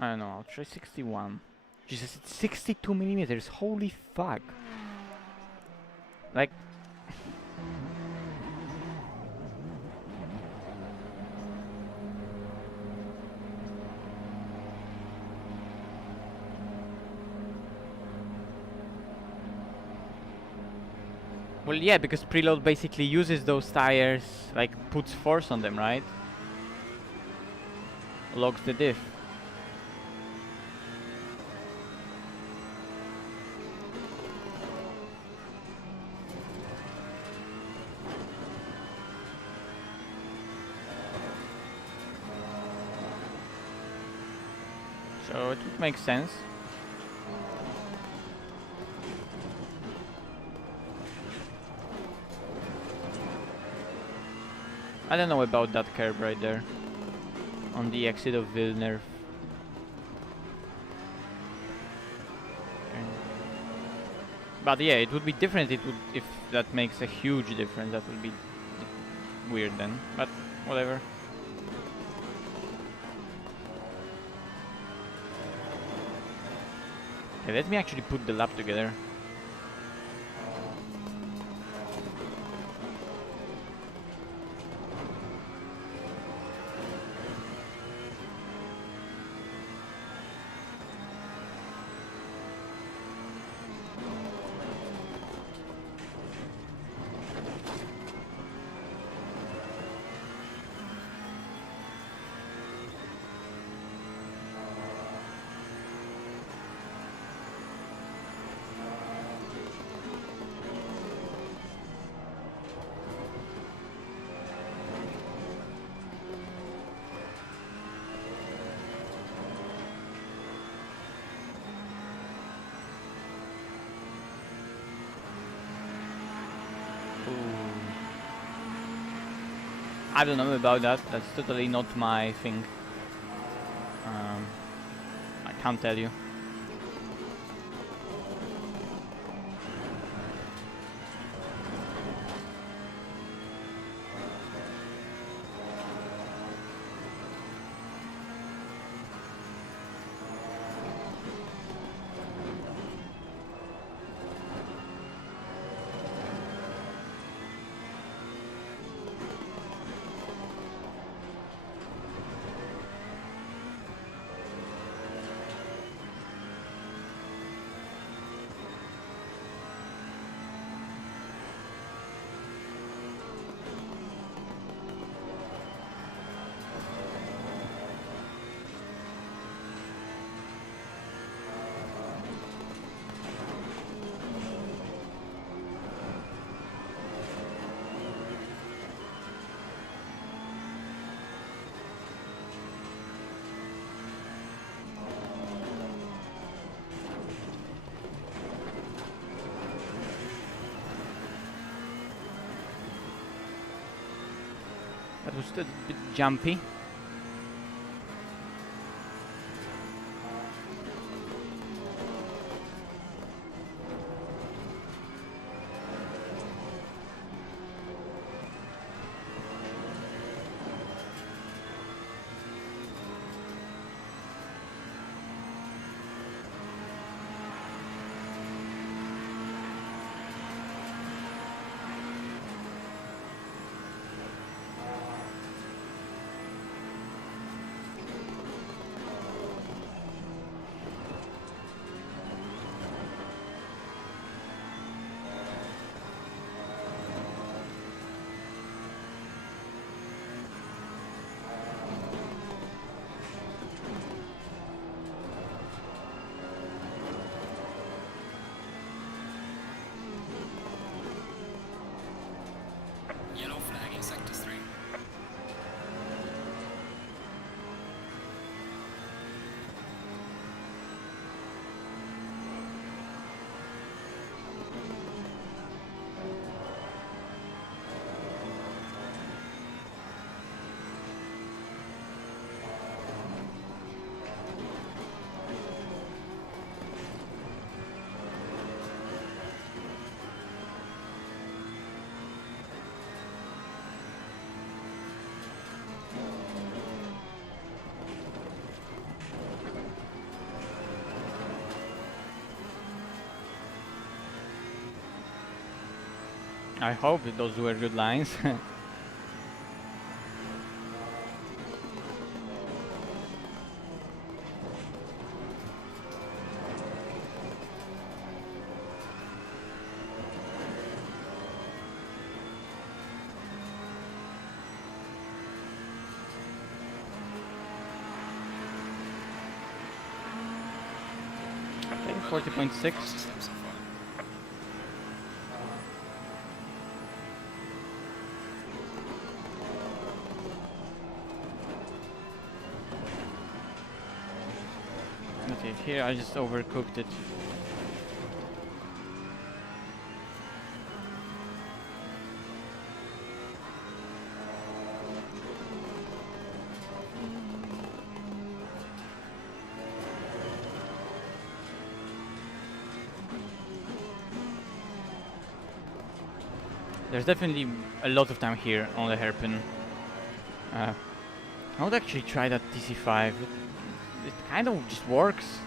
I don't know, I'll try 61. Jesus, it's 62 millimeters, holy fuck. Like, well, yeah, because preload basically uses those tires, like puts force on them, right? Logs the diff. So it would make sense. I don't know about that curb right there on the exit of Villeneuve. But yeah, it would be different. It would, if that makes a huge difference. That would be weird then. But whatever. Okay, let me actually put the lap together. I don't know about that. That's totally not my thing. I can't tell you. That was a bit jumpy. Yellow flag in sector 3. I hope those were good lines. Okay, 40.6. Fastest lap so far. Okay, here I just overcooked it. There's definitely a lot of time here on the hairpin. I would actually try that TC5. It kind of just works.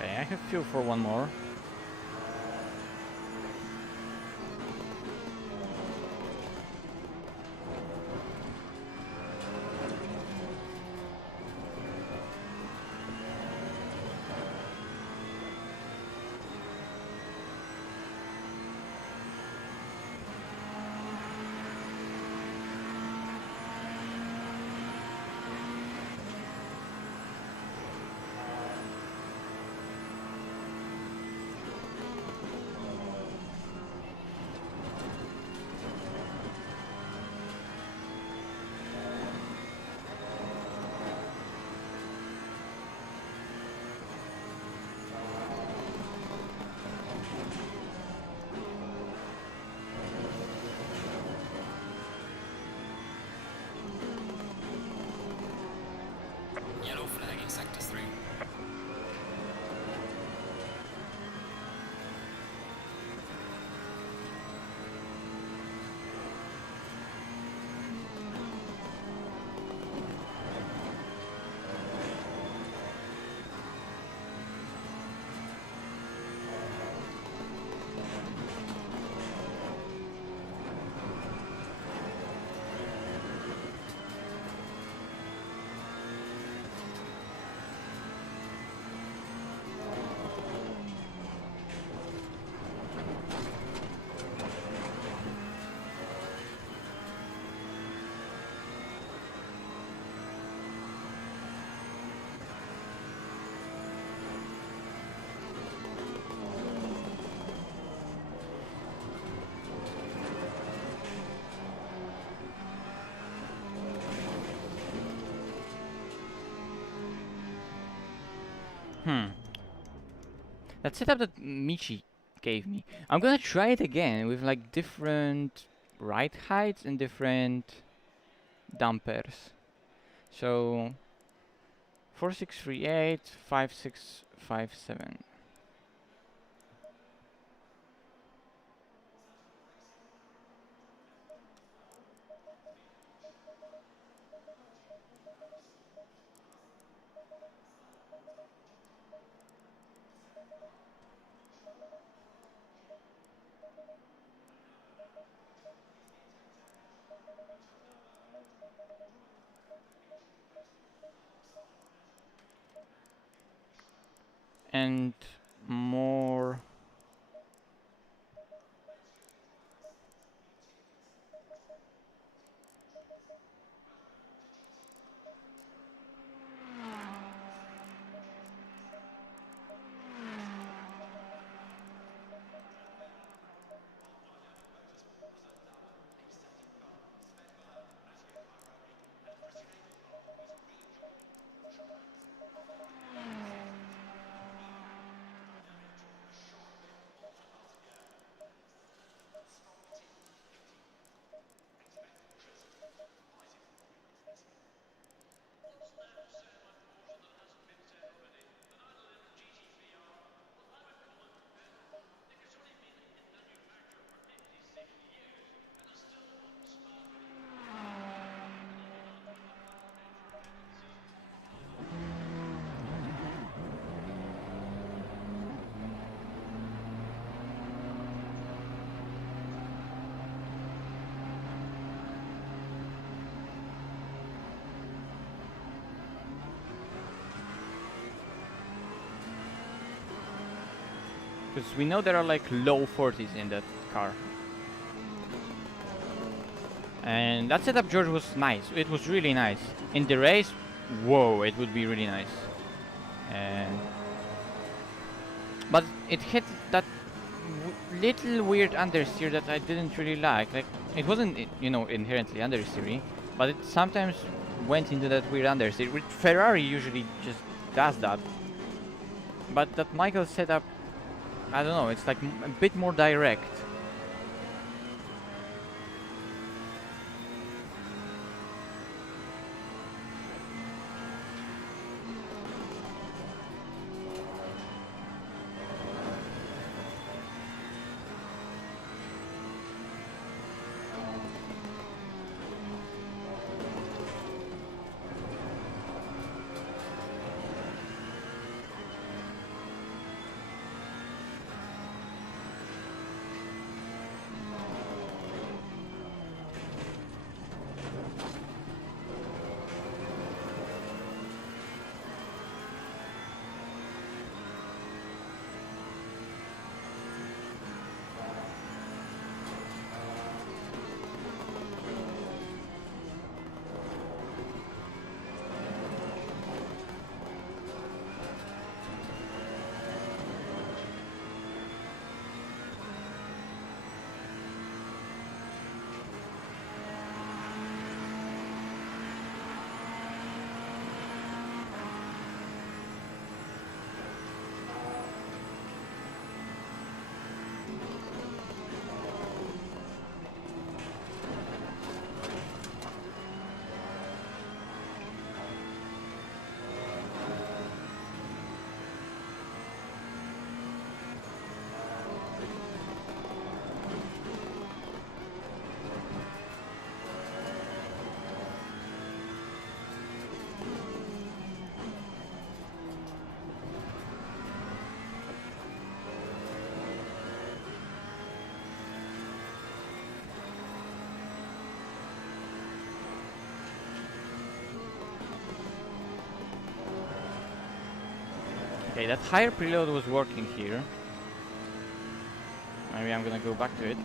Okay, I have fuel for one more. Hmm. That setup that Michi gave me. I'm gonna try it again with like different ride heights and different dampers. So 4638, 5657. And more. Because we know there are like low 40s in that car. And that setup, George, was nice. It was really nice. In the race, whoa, it would be really nice. And but it hit that little weird understeer that I didn't really like. Like it wasn't, you know, inherently understeery, but it sometimes went into that weird understeer. Which Ferrari usually just does that. But that Michael setup, I don't know. It's like a bit more direct. Okay, that higher preload was working here. Maybe I'm gonna go back to it.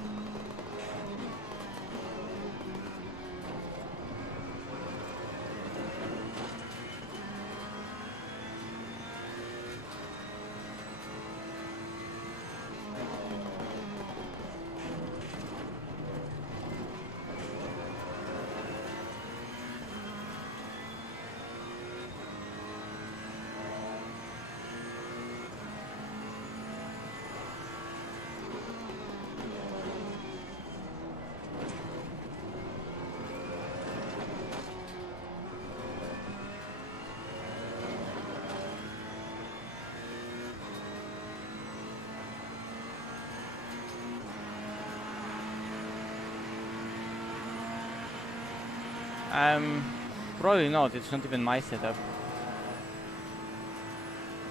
Probably not. It's not even my setup.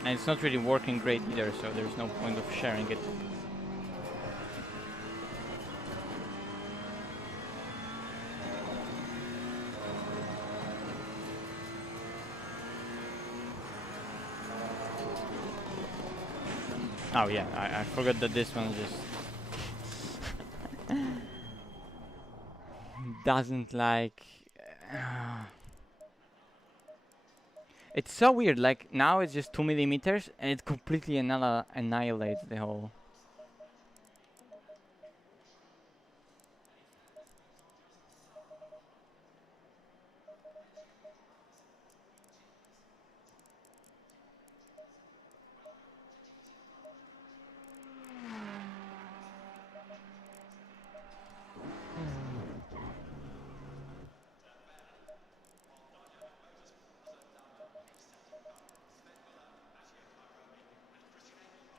And it's not really working great either, so there's no point of sharing it. Oh yeah, I forgot that this one just doesn't like... It's so weird, like now it's just 2 millimeters and it completely annihilates the whole...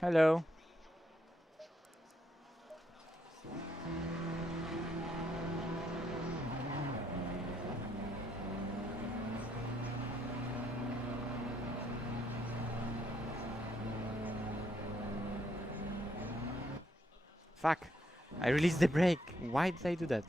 Hello. Fuck. I released the brake. Why did I do that?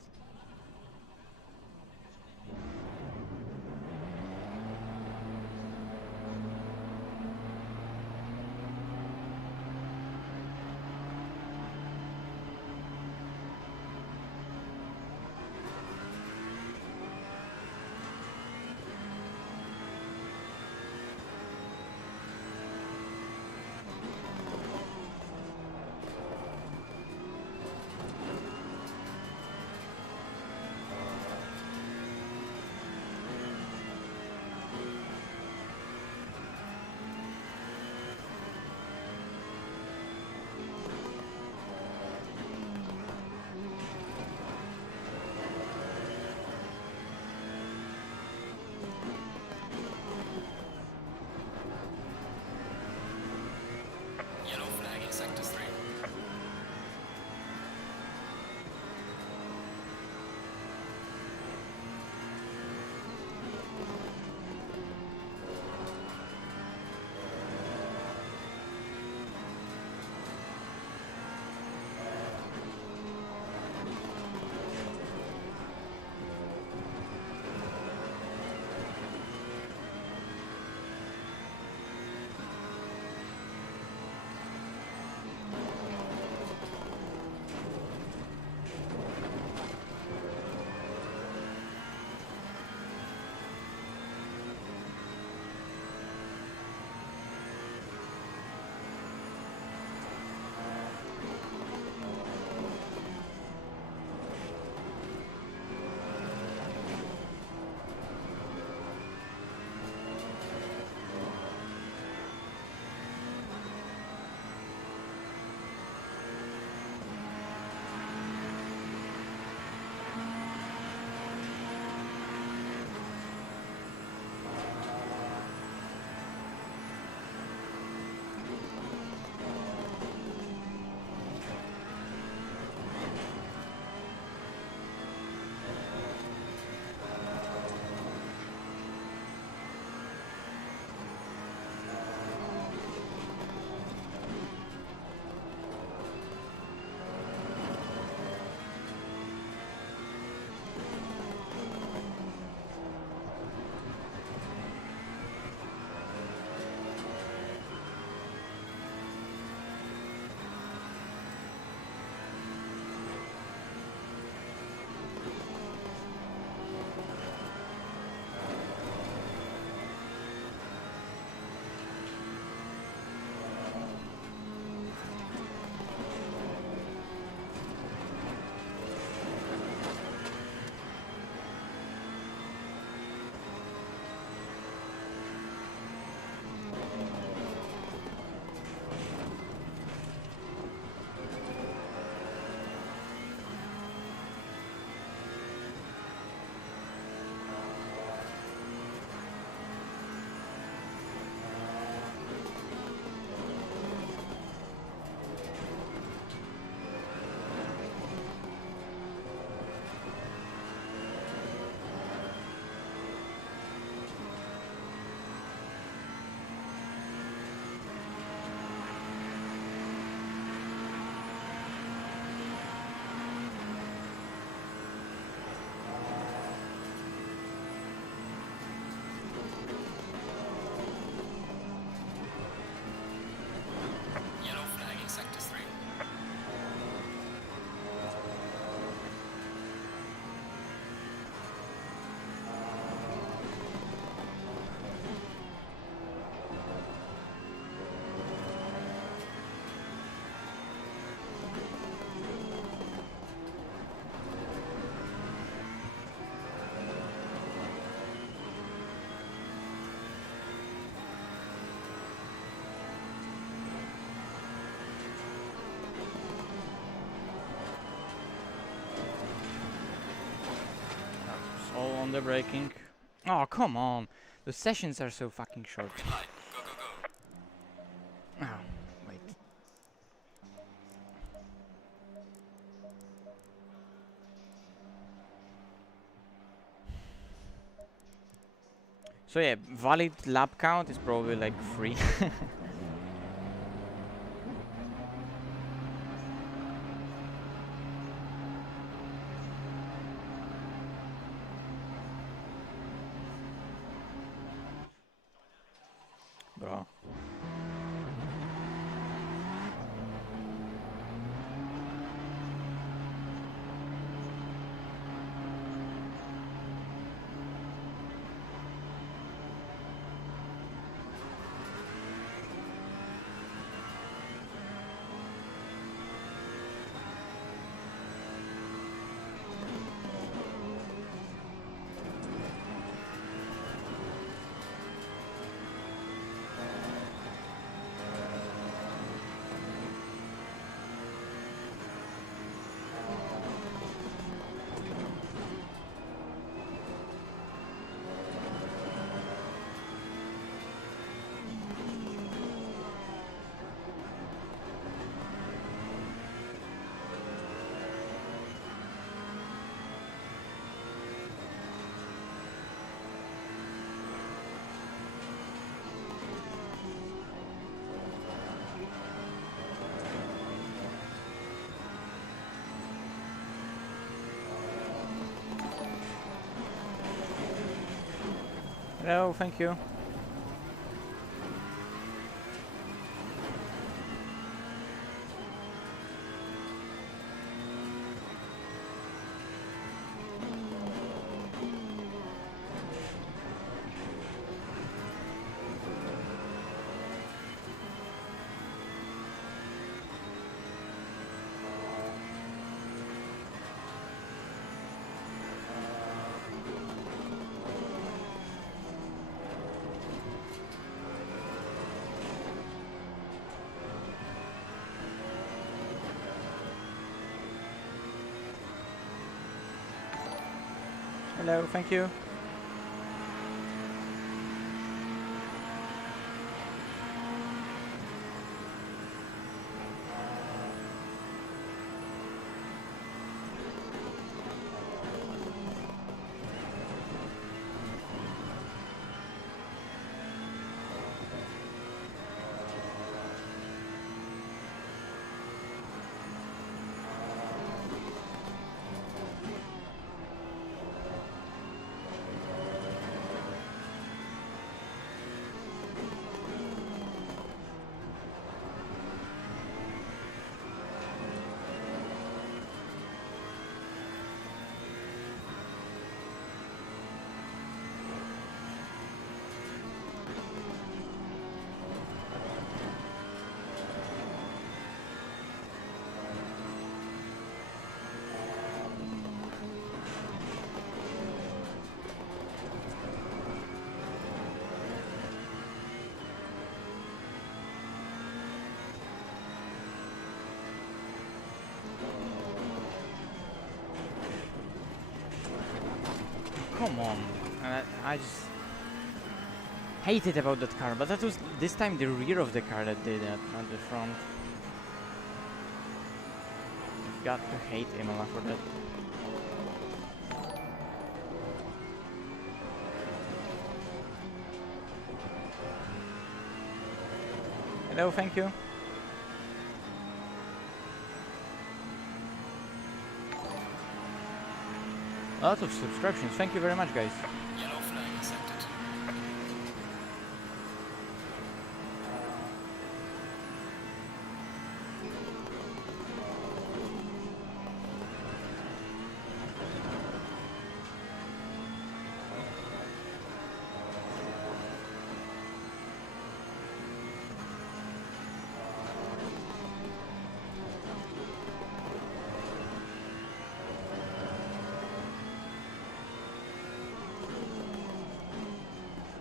on the braking. Oh, come on. The sessions are so fucking short. Green light. Go, go, go. Oh, wait. So yeah, valid lap count is probably like 3. Bro. Hello, thank you. Hello, thank you. Come on. I just hated about that car, but that was this time the rear of the car that did that, not the front. You've got to hate Imola for that. Hello, thank you. A lot of subscriptions, thank you very much, guys. Yellow flag accepted.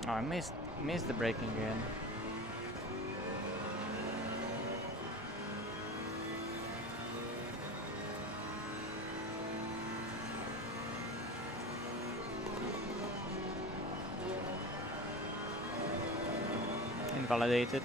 Oh, I missed the braking again. invalidate it.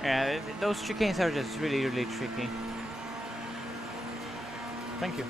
Yeah, those chicanes are just really, really tricky. Thank you.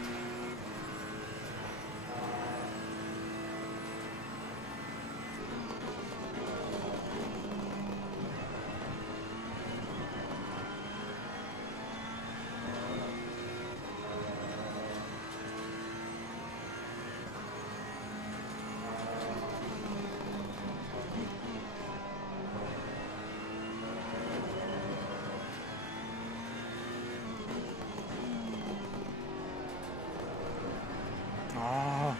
Oh,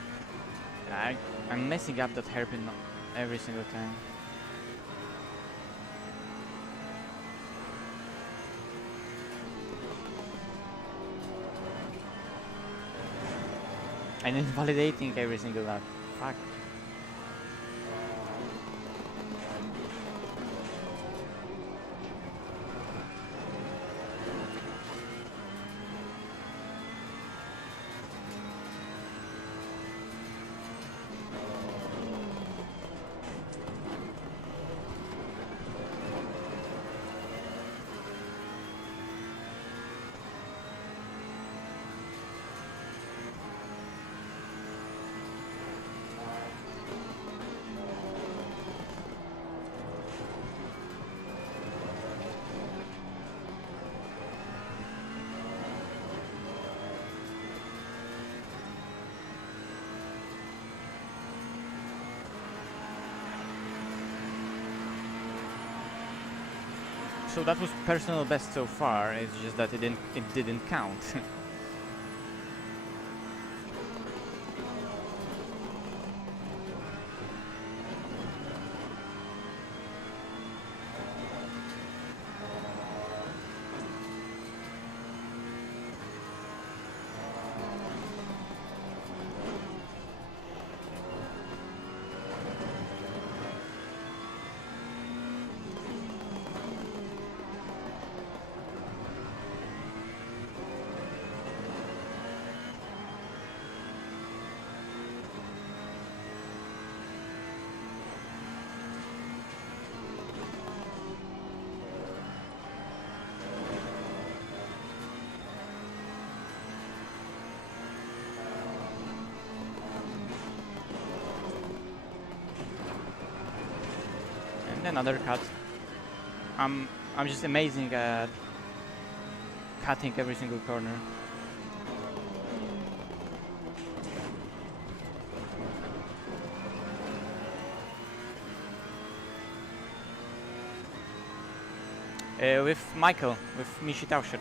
I'm messing up that hairpin every single time. And invalidating every single lap. Fuck. So that was personal best so far, it's just that it didn't count. Another cut. I'm just amazing at cutting every single corner. With Michael, with Mishi Tauscher.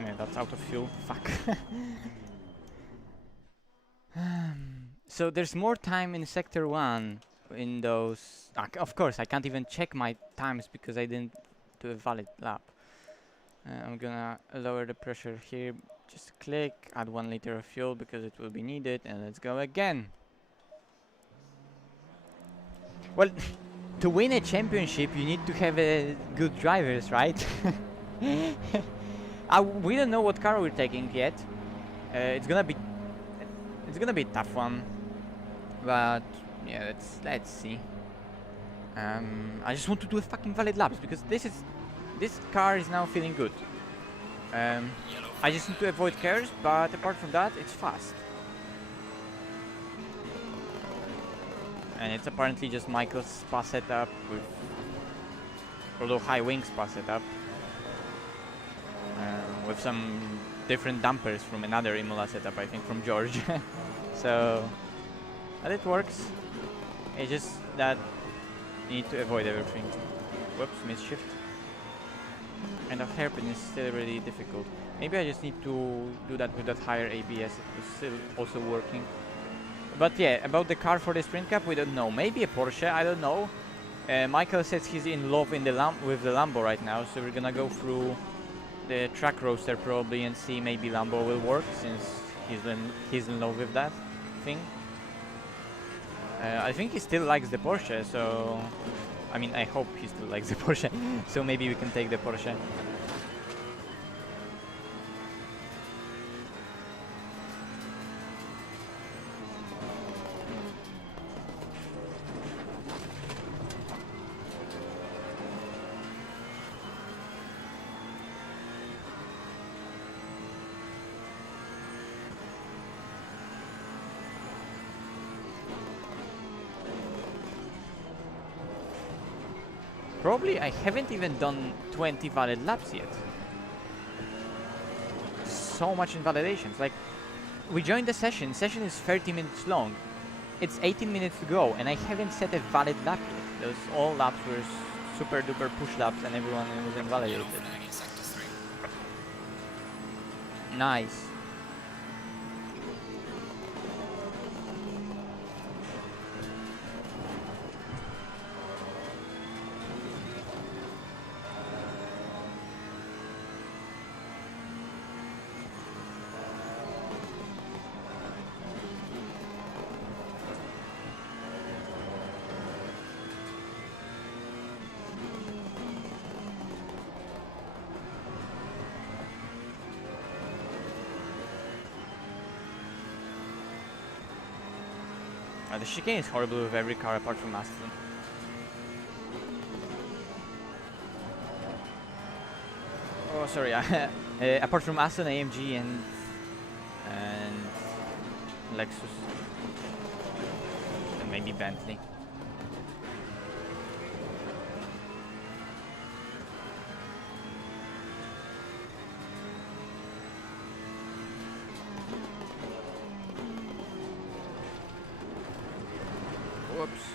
Yeah, that's out of fuel. Fuck. So there's more time in Sector 1 in those... of course, I can't even check my times because I didn't do a valid lap. I'm gonna lower the pressure here. Just click, add 1 liter of fuel because it will be needed, and let's go again. Well, to win a championship, you need to have good drivers, right? We don't know what car we're taking yet. It's gonna be a tough one, but yeah, let's see. I just want to do a fucking valid laps because this car is now feeling good. I just need to avoid curves, but apart from that, it's fast. and it's apparently just Michael's spa setup with, although high wing spa setup, with some different dampers from another Imola setup, I think from George. So, and it works. It's just that you need to avoid everything. Whoops, misshift. And a hairpin is still really difficult. Maybe I just need to do that with that higher ABS. It was still also working. But yeah, about the car for the Sprint Cup, we don't know. Maybe a Porsche, I don't know. Michael says he's in love with the Lambo right now, so we're gonna go through the track roster probably and see maybe Lambo will work, since he's in love with that thing. I think he still likes the Porsche, so I mean I hope he still likes the Porsche. So maybe we can take the Porsche. Probably I haven't even done 20 valid laps yet. So much invalidations. Like, we joined the session. Session is 30 minutes long. It's 18 minutes to go, and I haven't set a valid lap yet. Those all laps were super duper push laps, and everyone was invalidated. Nice. The chicane is horrible with every car apart from Aston. Oh, sorry. Apart from Aston, AMG, and Lexus, and maybe Bentley. Whoops.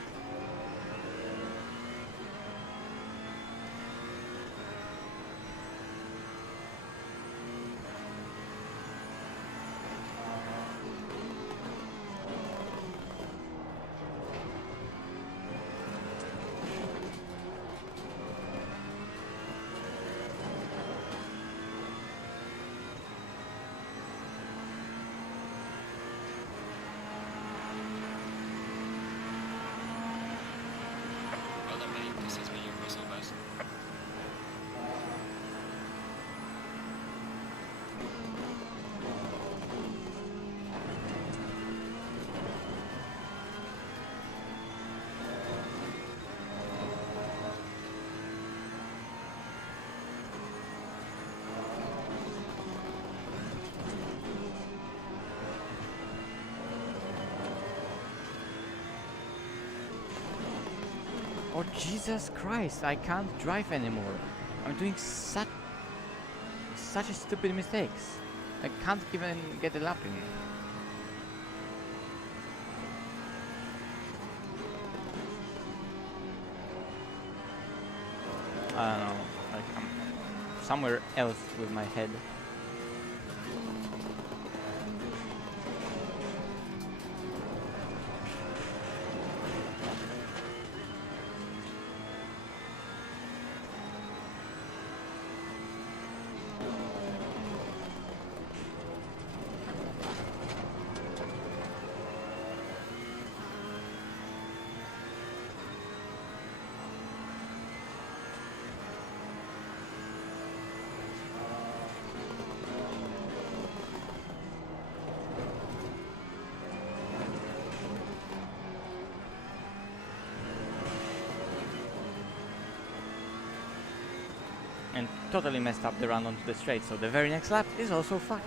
Oh Jesus Christ, I can't drive anymore. I'm doing such a stupid mistakes. I can't even get a lap in. I don't know, like I'm somewhere else with my head. And totally messed up the run onto the straight, so the very next lap is also fucked.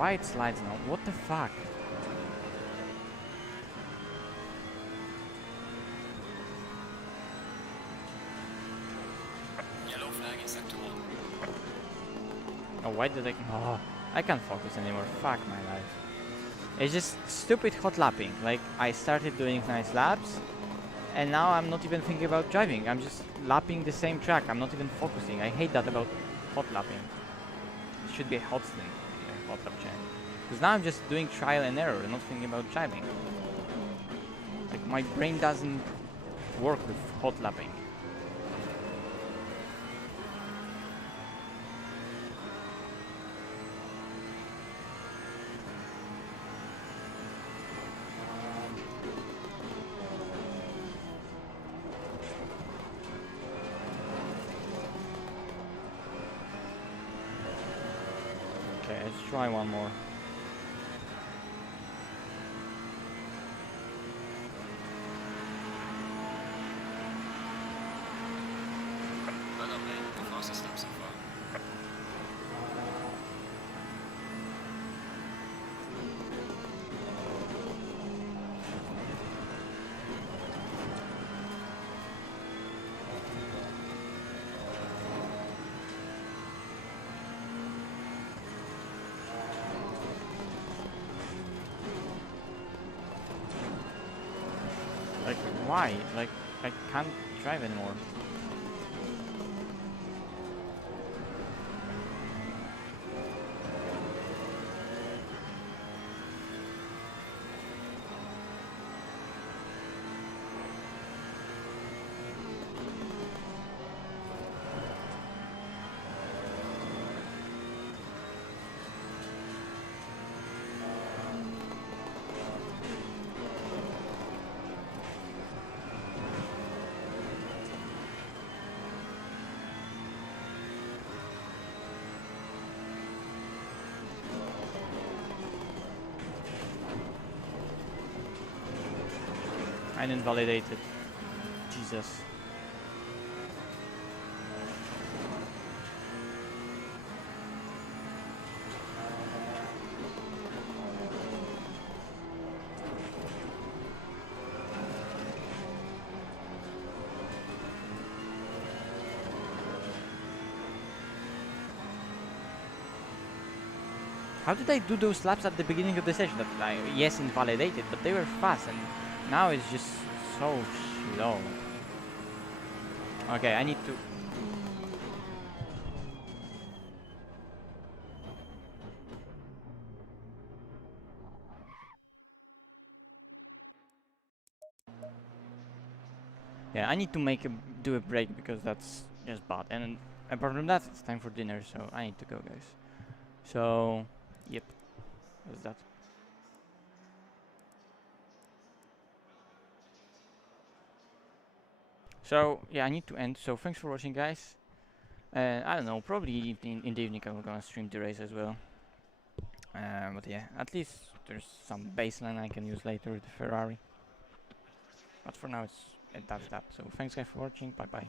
why it slides now? What the fuck? Yellow flag in sector 1. Oh, why did I... Oh, I can't focus anymore. Fuck my life. It's just stupid hot lapping. Like, I started doing nice laps, and now I'm not even thinking about driving. I'm just lapping the same track. I'm not even focusing. I hate that about hot lapping. It should be a hot thing, a hot lap change. Because now I'm just doing trial and error, not thinking about driving. Like, my brain doesn't work with hot lapping. Okay, let's try one more. Well done, mate. The fastest lap so far. Like, why? Like, I can't drive anymore. I invalidated. Jesus. How did I do those laps at the beginning of the session? That I, yes, invalidated, but they were fast, and now it's just so slow. Okay, I need to... Yeah, I need to do a break because that's just bad. And apart from that, it's time for dinner, so I need to go, guys. So, yep, that's that. So, yeah, I need to end. So, thanks for watching, guys. I don't know, probably in the evening I'm gonna stream the race as well. But yeah, at least there's some baseline I can use later with the Ferrari. But for now, that's that. So, thanks, guys, for watching. Bye bye.